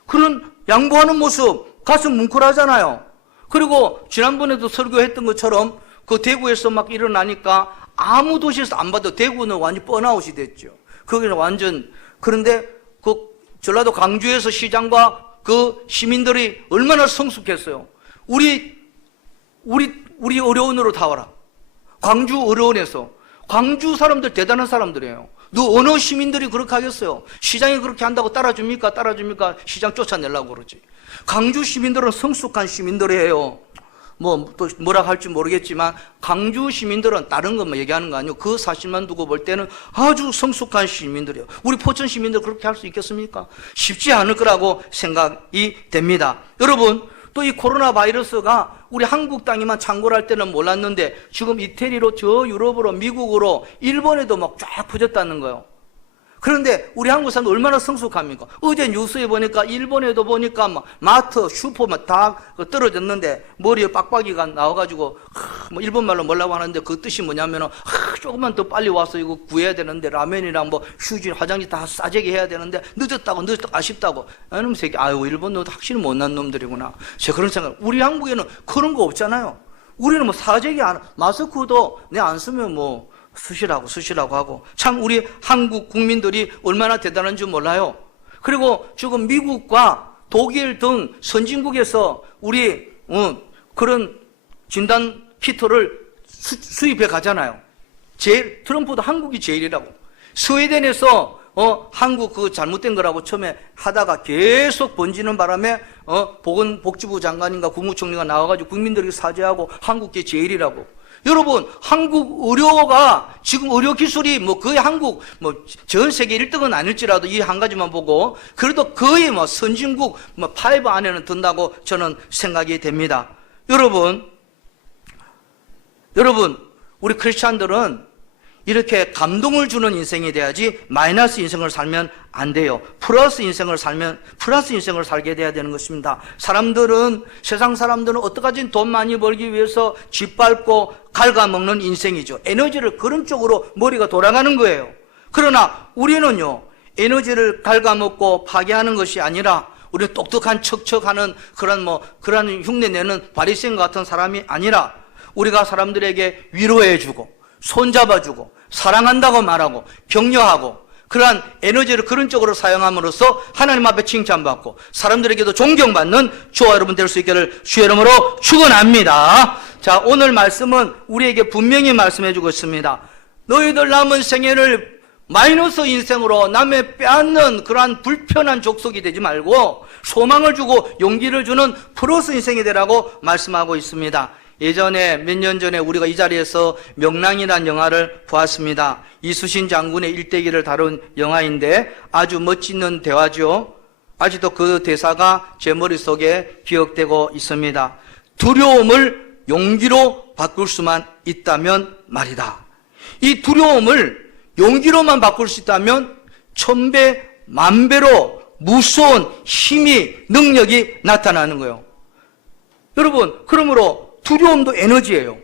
그런 양보하는 모습, 가슴 뭉클하잖아요. 그리고 지난번에도 설교했던 것처럼 그 대구에서 막 일어나니까 아무 도시에서 안 봐도 대구는 완전 번아웃이 됐죠. 거기는 완전, 그런데 그 전라도 광주에서 시장과 그 시민들이 얼마나 성숙했어요. 우리 의료원으로 다 와라. 광주 의료원에서. 광주 사람들 대단한 사람들이에요. 어느 시민들이 그렇게 하겠어요? 시장이 그렇게 한다고 따라줍니까? 시장 쫓아내려고 그러지. 광주 시민들은 성숙한 시민들이에요. 뭐 또 뭐라 할지 모르겠지만 강주 시민들은 다른 것만 얘기하는 거 아니에요. 그 사실만 두고 볼 때는 아주 성숙한 시민들이에요. 우리 포천 시민들 그렇게 할 수 있겠습니까? 쉽지 않을 거라고 생각이 됩니다. 여러분, 또 이 코로나 바이러스가 우리 한국 땅에만 창궐 할 때는 몰랐는데 지금 이태리로 저 유럽으로 미국으로 일본에도 막 쫙 퍼졌다는 거예요. 그런데 우리 한국 사람들 얼마나 성숙합니까? 어제 뉴스에 보니까 일본에도 보니까 막 마트, 슈퍼만 다 떨어졌는데 머리에 빡빡이가 나와가지고 뭐 일본말로 뭐라고 하는데 그 뜻이 뭐냐면은 조금만 더 빨리 와서 이거 구해야 되는데 라면이랑 뭐 휴지, 화장지 다 싸제게 해야 되는데 늦었다고 아쉽다고. 이놈 새끼, 아유 일본 놈도 확실히 못난 놈들이구나. 제가 그런 생각. 우리 한국에는 그런 거 없잖아요. 우리는 뭐 사재기 안, 마스크도 내 안 쓰면 뭐 쓰시라고 하고. 참 우리 한국 국민들이 얼마나 대단한 줄 몰라요. 그리고 지금 미국과 독일 등 선진국에서 우리 그런 진단 키트를 수입해 가잖아요. 트럼프도 한국이 제일이라고. 스웨덴에서 한국 그 잘못된 거라고 처음에 하다가 계속 번지는 바람에 보건복지부 장관인가 국무총리가 나와가지고 국민들에게 사죄하고 한국이 제일이라고. 여러분, 한국 의료가 지금 의료 기술이 뭐 거의 한국 뭐 전 세계 1등은 아닐지라도 이 한 가지만 보고 그래도 거의 뭐 선진국 뭐 5 안에는 든다고 저는 생각이 됩니다. 여러분, 우리 크리스찬들은 이렇게 감동을 주는 인생이 돼야지 마이너스 인생을 살면 안 돼요. 플러스 인생을 살게 돼야 되는 것입니다. 세상 사람들은 어떡하든 돈 많이 벌기 위해서 짓밟고 갉아먹는 인생이죠. 에너지를 그런 쪽으로 머리가 돌아가는 거예요. 그러나 우리는요, 에너지를 갉아먹고 파괴하는 것이 아니라 우리는 똑똑한 척척하는 그런 흉내내는 바리새인 같은 사람이 아니라 우리가 사람들에게 위로해주고 손잡아주고 사랑한다고 말하고 격려하고 그러한 에너지를 그런 쪽으로 사용함으로써 하나님 앞에 칭찬받고 사람들에게도 존경받는 저와 여러분 될 수 있기를 주의 이름으로 축원합니다. 자, 오늘 말씀은 우리에게 분명히 말씀해 주고 있습니다. 너희들 남은 생애를 마이너스 인생으로 남의 빼앗는 그러한 불편한 족속이 되지 말고 소망을 주고 용기를 주는 플러스 인생이 되라고 말씀하고 있습니다. 예전에 몇 년 전에 우리가 이 자리에서 명랑이라는 영화를 보았습니다. 이수신 장군의 일대기를 다룬 영화인데 아주 멋지는 대화죠. 아직도 그 대사가 제 머릿속에 기억되고 있습니다. 두려움을 용기로 바꿀 수만 있다면 말이다. 이 두려움을 용기로만 바꿀 수 있다면 1000배, 10,000배로 무서운 힘이, 능력이 나타나는 거예요. 여러분, 그러므로 두려움도 에너지예요.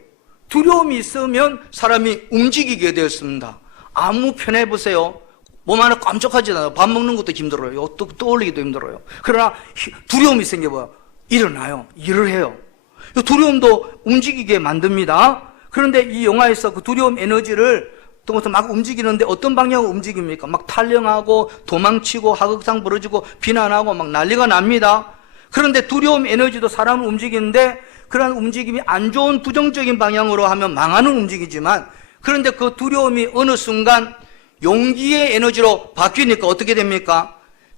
두려움이 있으면 사람이 움직이게 되었습니다. 아무 편해 보세요. 몸 하나 깜짝하지 않아요. 밥 먹는 것도 힘들어요. 또 떠올리기도 힘들어요. 그러나 두려움이 생겨봐요. 일어나요. 일을 해요. 두려움도 움직이게 만듭니다. 그런데 이 영화에서 그 두려움 에너지를 막 움직이는데 어떤 방향으로 움직입니까? 막 탈령하고 도망치고 하극상 벌어지고 비난하고 막 난리가 납니다. 그런데 두려움 에너지도 사람을 움직이는데 그런 움직임이 안 좋은 부정적인 방향으로 하면 망하는 움직이지만 그런데 그 두려움이 어느 순간 용기의 에너지로 바뀌니까 어떻게 됩니까?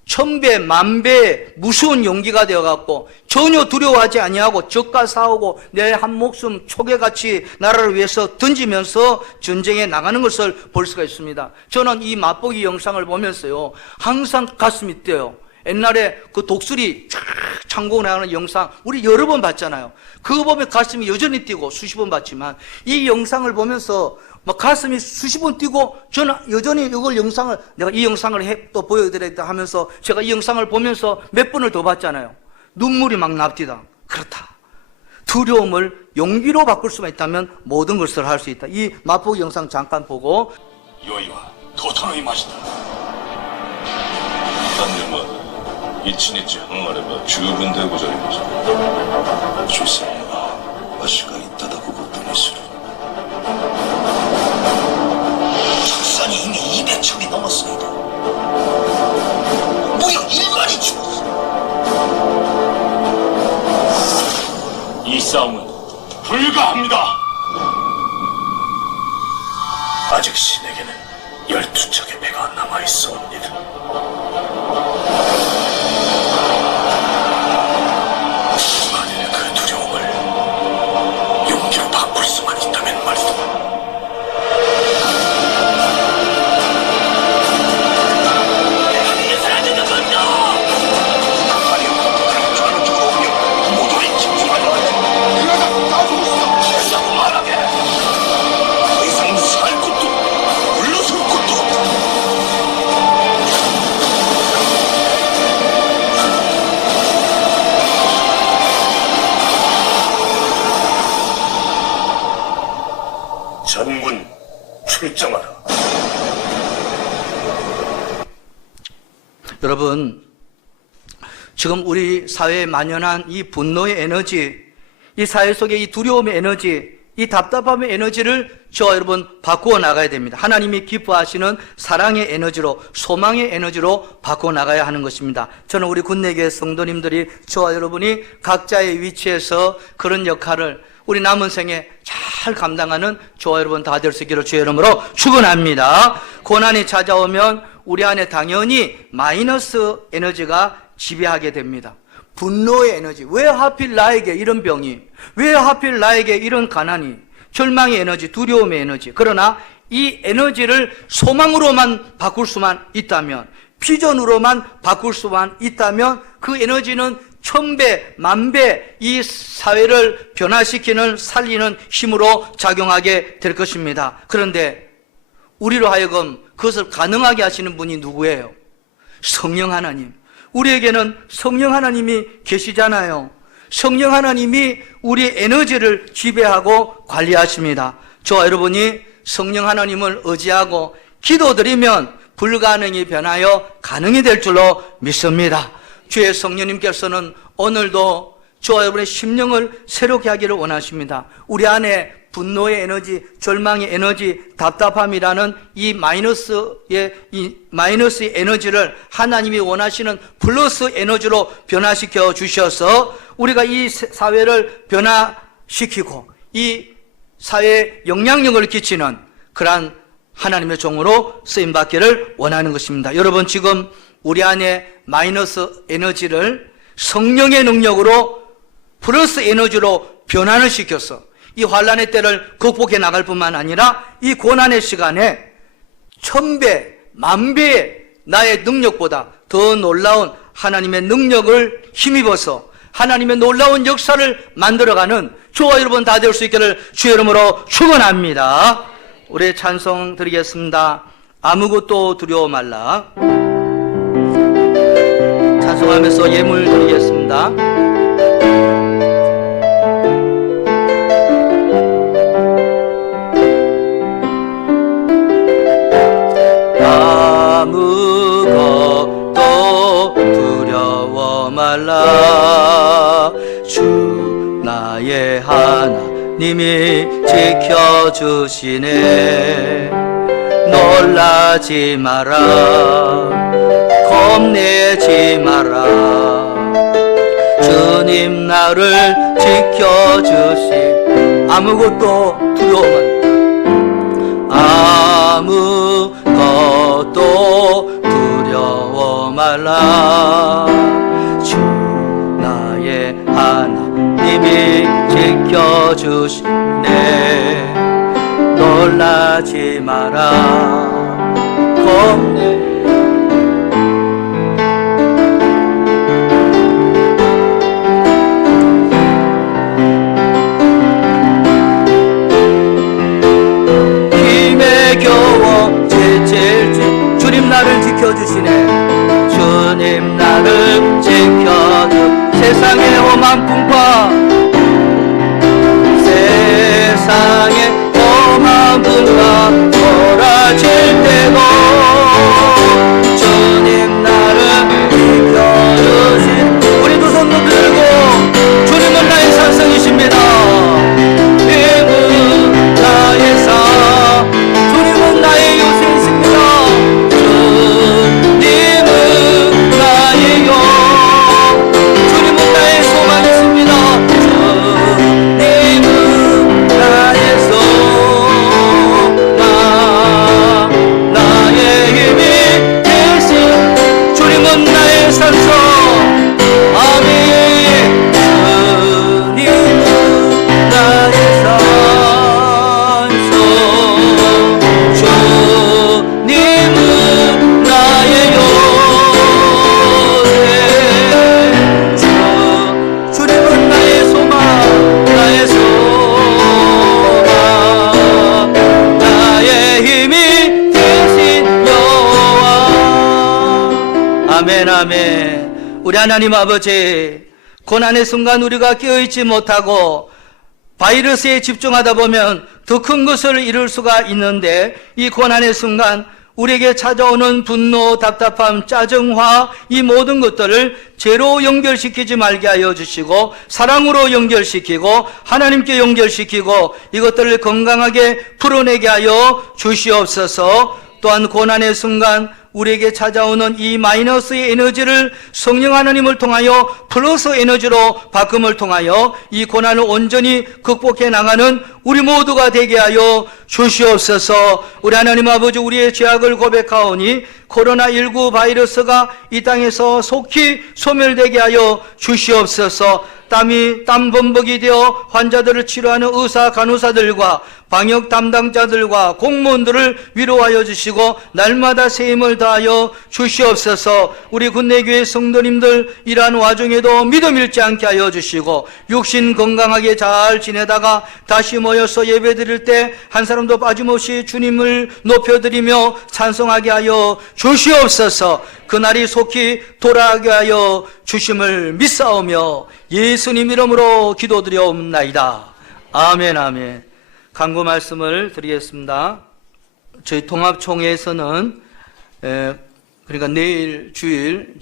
1000배, 10,000배 무서운 용기가 되어갖고 전혀 두려워하지 아니하고 적과 싸우고 내 한 목숨 초계같이 나라를 위해서 던지면서 전쟁에 나가는 것을 볼 수가 있습니다. 저는 이 맛보기 영상을 보면서요 항상 가슴이 뛰어요. 옛날에 그 독수리 창고 나가는 영상 우리 여러 번 봤잖아요. 그거 보면 가슴이 여전히 뛰고 수십 번 봤지만 이 영상을 보면서 막 가슴이 수십 번 뛰고 저는 여전히 내가 이 영상을 또 보여드리겠다 하면서 제가 이 영상을 보면서 몇 번을 더 봤잖아요. 눈물이 막 납디다. 그렇다. 두려움을 용기로 바꿀 수만 있다면 모든 것을 할 수 있다. 이 맛보기 영상 잠깐 보고 여기와 도토노의 맛이다. 한명은 이치니치 항아래가 주분되고 저리면서 주세가 맛이가 있다다고 보더니스를 적선이 이미 200척이 넘었습니다. 무려 1만이 죽었어. 이 싸움은 불가합니다. 아직 신에게는 12척의 배가 남아있어옵니다. 만일에 그 두려움을 명하라. 여러분, 지금 우리 사회에 만연한 이 분노의 에너지, 이 사회 속의 이 두려움의 에너지, 이 답답함의 에너지를 저와 여러분 바꾸어 나가야 됩니다. 하나님이 기뻐하시는 사랑의 에너지로, 소망의 에너지로 바꾸어 나가야 하는 것입니다. 저는 우리 군내교회 성도님들이, 저와 여러분이 각자의 위치에서 그런 역할을 우리 남은 생에 잘 감당하는 저와 여러분 다 될 수 있기를 주의 이름으로 축원합니다. 고난이 찾아오면 우리 안에 당연히 마이너스 에너지가 지배하게 됩니다. 분노의 에너지. 왜 하필 나에게 이런 병이, 왜 하필 나에게 이런 가난이, 절망의 에너지, 두려움의 에너지. 그러나 이 에너지를 소망으로만 바꿀 수만 있다면, 비전으로만 바꿀 수만 있다면 그 에너지는 1000배, 10,000배 이 사회를 변화시키는, 살리는 힘으로 작용하게 될 것입니다. 그런데 우리로 하여금 그것을 가능하게 하시는 분이 누구예요? 성령 하나님. 우리에게는 성령 하나님이 계시잖아요. 성령 하나님이 우리의 에너지를 지배하고 관리하십니다. 저와 여러분이 성령 하나님을 의지하고 기도드리면 불가능이 변하여 가능이 될 줄로 믿습니다. 주의 성령님께서는 오늘도 저와 여러분의 심령을 새롭게 하기를 원하십니다. 우리 안에 분노의 에너지, 절망의 에너지, 답답함이라는 이 마이너스의 에너지를 하나님이 원하시는 플러스 에너지로 변화시켜 주셔서 우리가 이 사회를 변화시키고 이 사회에 영향력을 끼치는 그러한 하나님의 종으로 쓰임받기를 원하는 것입니다. 여러분, 지금 우리 안에 마이너스 에너지를 성령의 능력으로 플러스 에너지로 변환을 시켜서 이 환란의 때를 극복해 나갈 뿐만 아니라 이 고난의 시간에 1000배, 10,000배의 나의 능력보다 더 놀라운 하나님의 능력을 힘입어서 하나님의 놀라운 역사를 만들어가는 저와 여러분 다 될 수 있기를 주의 이름으로 축원합니다. 우리 찬송 드리겠습니다. 아무것도 두려워 말라. 찬송하면서 예물 드리겠습니다. 아무것도 두려워 말라. 주 나의 하나님이 지켜주시네. 놀라지 마라. 겁내지 마라. 주님 나를 지켜주시. 아무것도 두려워 아무것도 두려워 말라. 주 나의 하나님이 지켜주시네. 놀라지 마라. 겁내 겨워 지칠지 주님 나를 지켜주시네. 주님 나를 지켜주. 세상의 험한 풍파, 세상의 험한 풍파 몰아칠 때도 주님 나를 지켜주신. 우리 두 손 들고 주님은 나의 산성이십니다. 주님은 나의 산, 나의 요새이십니다. 주님은 나의 영, 주님은 나의 소망이십니다. 주님은 나의 소망, 나의 힘이 되신 주님은 나의 산성. 아멘. 주님은 나의 산성, 주님은 나의 요새, 주님은 나의 소망, 나의 소망, 나의 힘이 되신 여호와. 아멘, 아멘. 우리 하나님 아버지, 고난의 순간 우리가 깨어있지 못하고 바이러스에 집중하다 보면 더 큰 것을 이룰 수가 있는데 이 고난의 순간 우리에게 찾아오는 분노, 답답함, 짜증,화 이 모든 것들을 죄로 연결시키지 말게 하여 주시고 사랑으로 연결시키고 하나님께 연결시키고 이것들을 건강하게 풀어내게 하여 주시옵소서. 또한 고난의 순간 우리에게 찾아오는 이 마이너스의 에너지를 성령 하나님을 통하여 플러스 에너지로 바꿈을 통하여 이 고난을 온전히 극복해 나가는 우리 모두가 되게 하여 주시옵소서. 우리 하나님 아버지, 우리의 죄악을 고백하오니 코로나19 바이러스가 이 땅에서 속히 소멸되게 하여 주시옵소서. 땀 범벅이 되어 환자들을 치료하는 의사, 간호사들과 방역 담당자들과 공무원들을 위로하여 주시고 날마다 새 힘을 다하여 주시옵소서. 우리 군내교회 성도님들 이러한 와중에도 믿음 잃지 않게 하여 주시고 육신 건강하게 잘 지내다가 다시 모여서 예배드릴 때 한 사람도 빠짐없이 주님을 높여드리며 찬송하게 하여 주시옵소서. 그날이 속히 돌아가게 하여 주심을 믿사오며 예수님 이름으로 기도드려옵나이다. 아멘, 아멘. 간구 말씀을 드리겠습니다. 저희 통합총회에서는 그러니까 내일 주일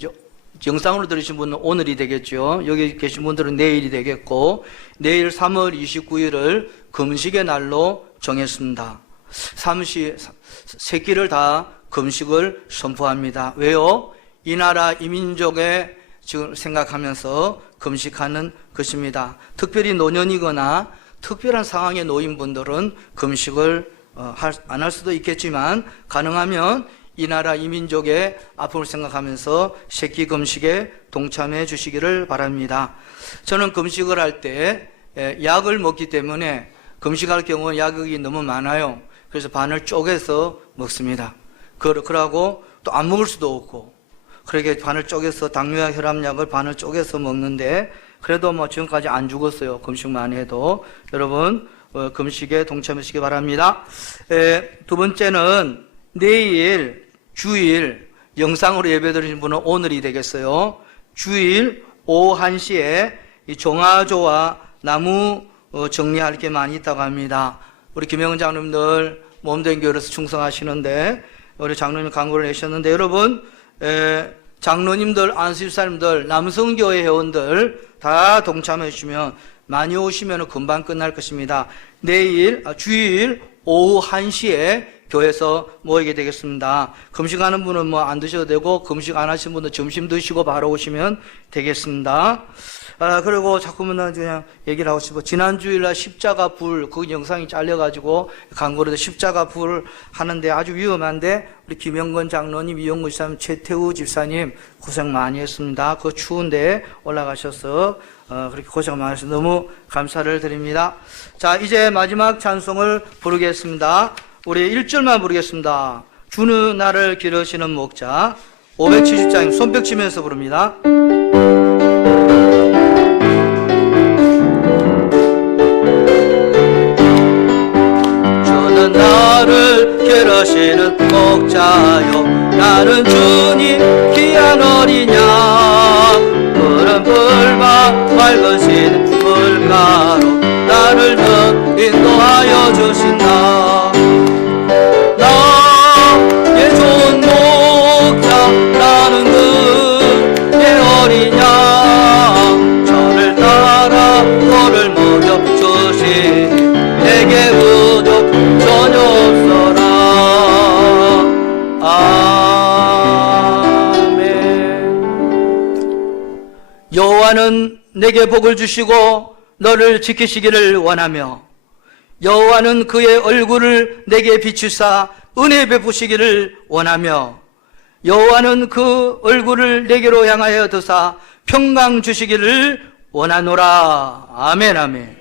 영상으로 들으신 분은 오늘이 되겠죠. 여기 계신 분들은 내일이 되겠고 내일 3월 29일을 금식의 날로 정했습니다. 세 끼를 다 금식을 선포합니다. 왜요? 이 나라 이 민족의 지금 생각하면서 금식하는 것입니다. 특별히 노년이거나 특별한 상황에 놓인 분들은 금식을 안 할 수도 있겠지만 가능하면 이 나라 이 민족의 아픔을 생각하면서 세끼 금식에 동참해 주시기를 바랍니다. 저는 금식을 할 때 약을 먹기 때문에 금식할 경우는 약이 너무 많아요. 그래서 반을 쪼개서 먹습니다. 그러고 또 안 먹을 수도 없고 그렇게 반을 쪼개서 당뇨약, 혈압약을 반을 쪼개서 먹는데 그래도 뭐 지금까지 안 죽었어요. 금식만 해도. 여러분 금식에 동참하시기 바랍니다. 두 번째는 내일 주일 영상으로 예배드리신 분은 오늘이 되겠어요. 주일 오후 1시에 이 종아조와 나무 정리할 게 많이 있다고 합니다. 우리 김영은 장로님들 몸된 교회에서 충성하시는데 우리 장로님 강구를 내셨는데 여러분 장로님들, 안수집사님들, 남성교회 회원들 다 동참해 주시면 많이 오시면 금방 끝날 것입니다. 내일 주일 오후 1시에 교회에서 모이게 되겠습니다. 금식하는 분은 뭐 안 드셔도 되고 금식 안 하신 분은 점심 드시고 바로 오시면 되겠습니다. 그리고 자꾸만 그냥 얘기를 하고 싶어. 지난 주일날 십자가 불, 그 영상이 잘려가지고 광고로도 십자가 불 하는데 아주 위험한데 우리 김영건 장로님, 이영구 집사님, 최태우 집사님 고생 많이 했습니다. 그 추운데 올라가셔서 그렇게 고생 많으셔서 너무 감사를 드립니다. 자, 이제 마지막 찬송을 부르겠습니다. 우리 1절만 부르겠습니다. 주는 나를 기르시는 목자 570장님 손뼉 치면서 부릅니다. 주는 나를 기르시는 목자요 나는 주님 귀한 어린 양 푸른 풀밭 맑으신 물가로 나를 더 인도하여 주신다. 여호와는 내게 복을 주시고 너를 지키시기를 원하며 여호와는 그의 얼굴을 내게 비추사 은혜 베푸시기를 원하며 여호와는 그 얼굴을 내게로 향하여 드사 평강 주시기를 원하노라. 아멘, 아멘.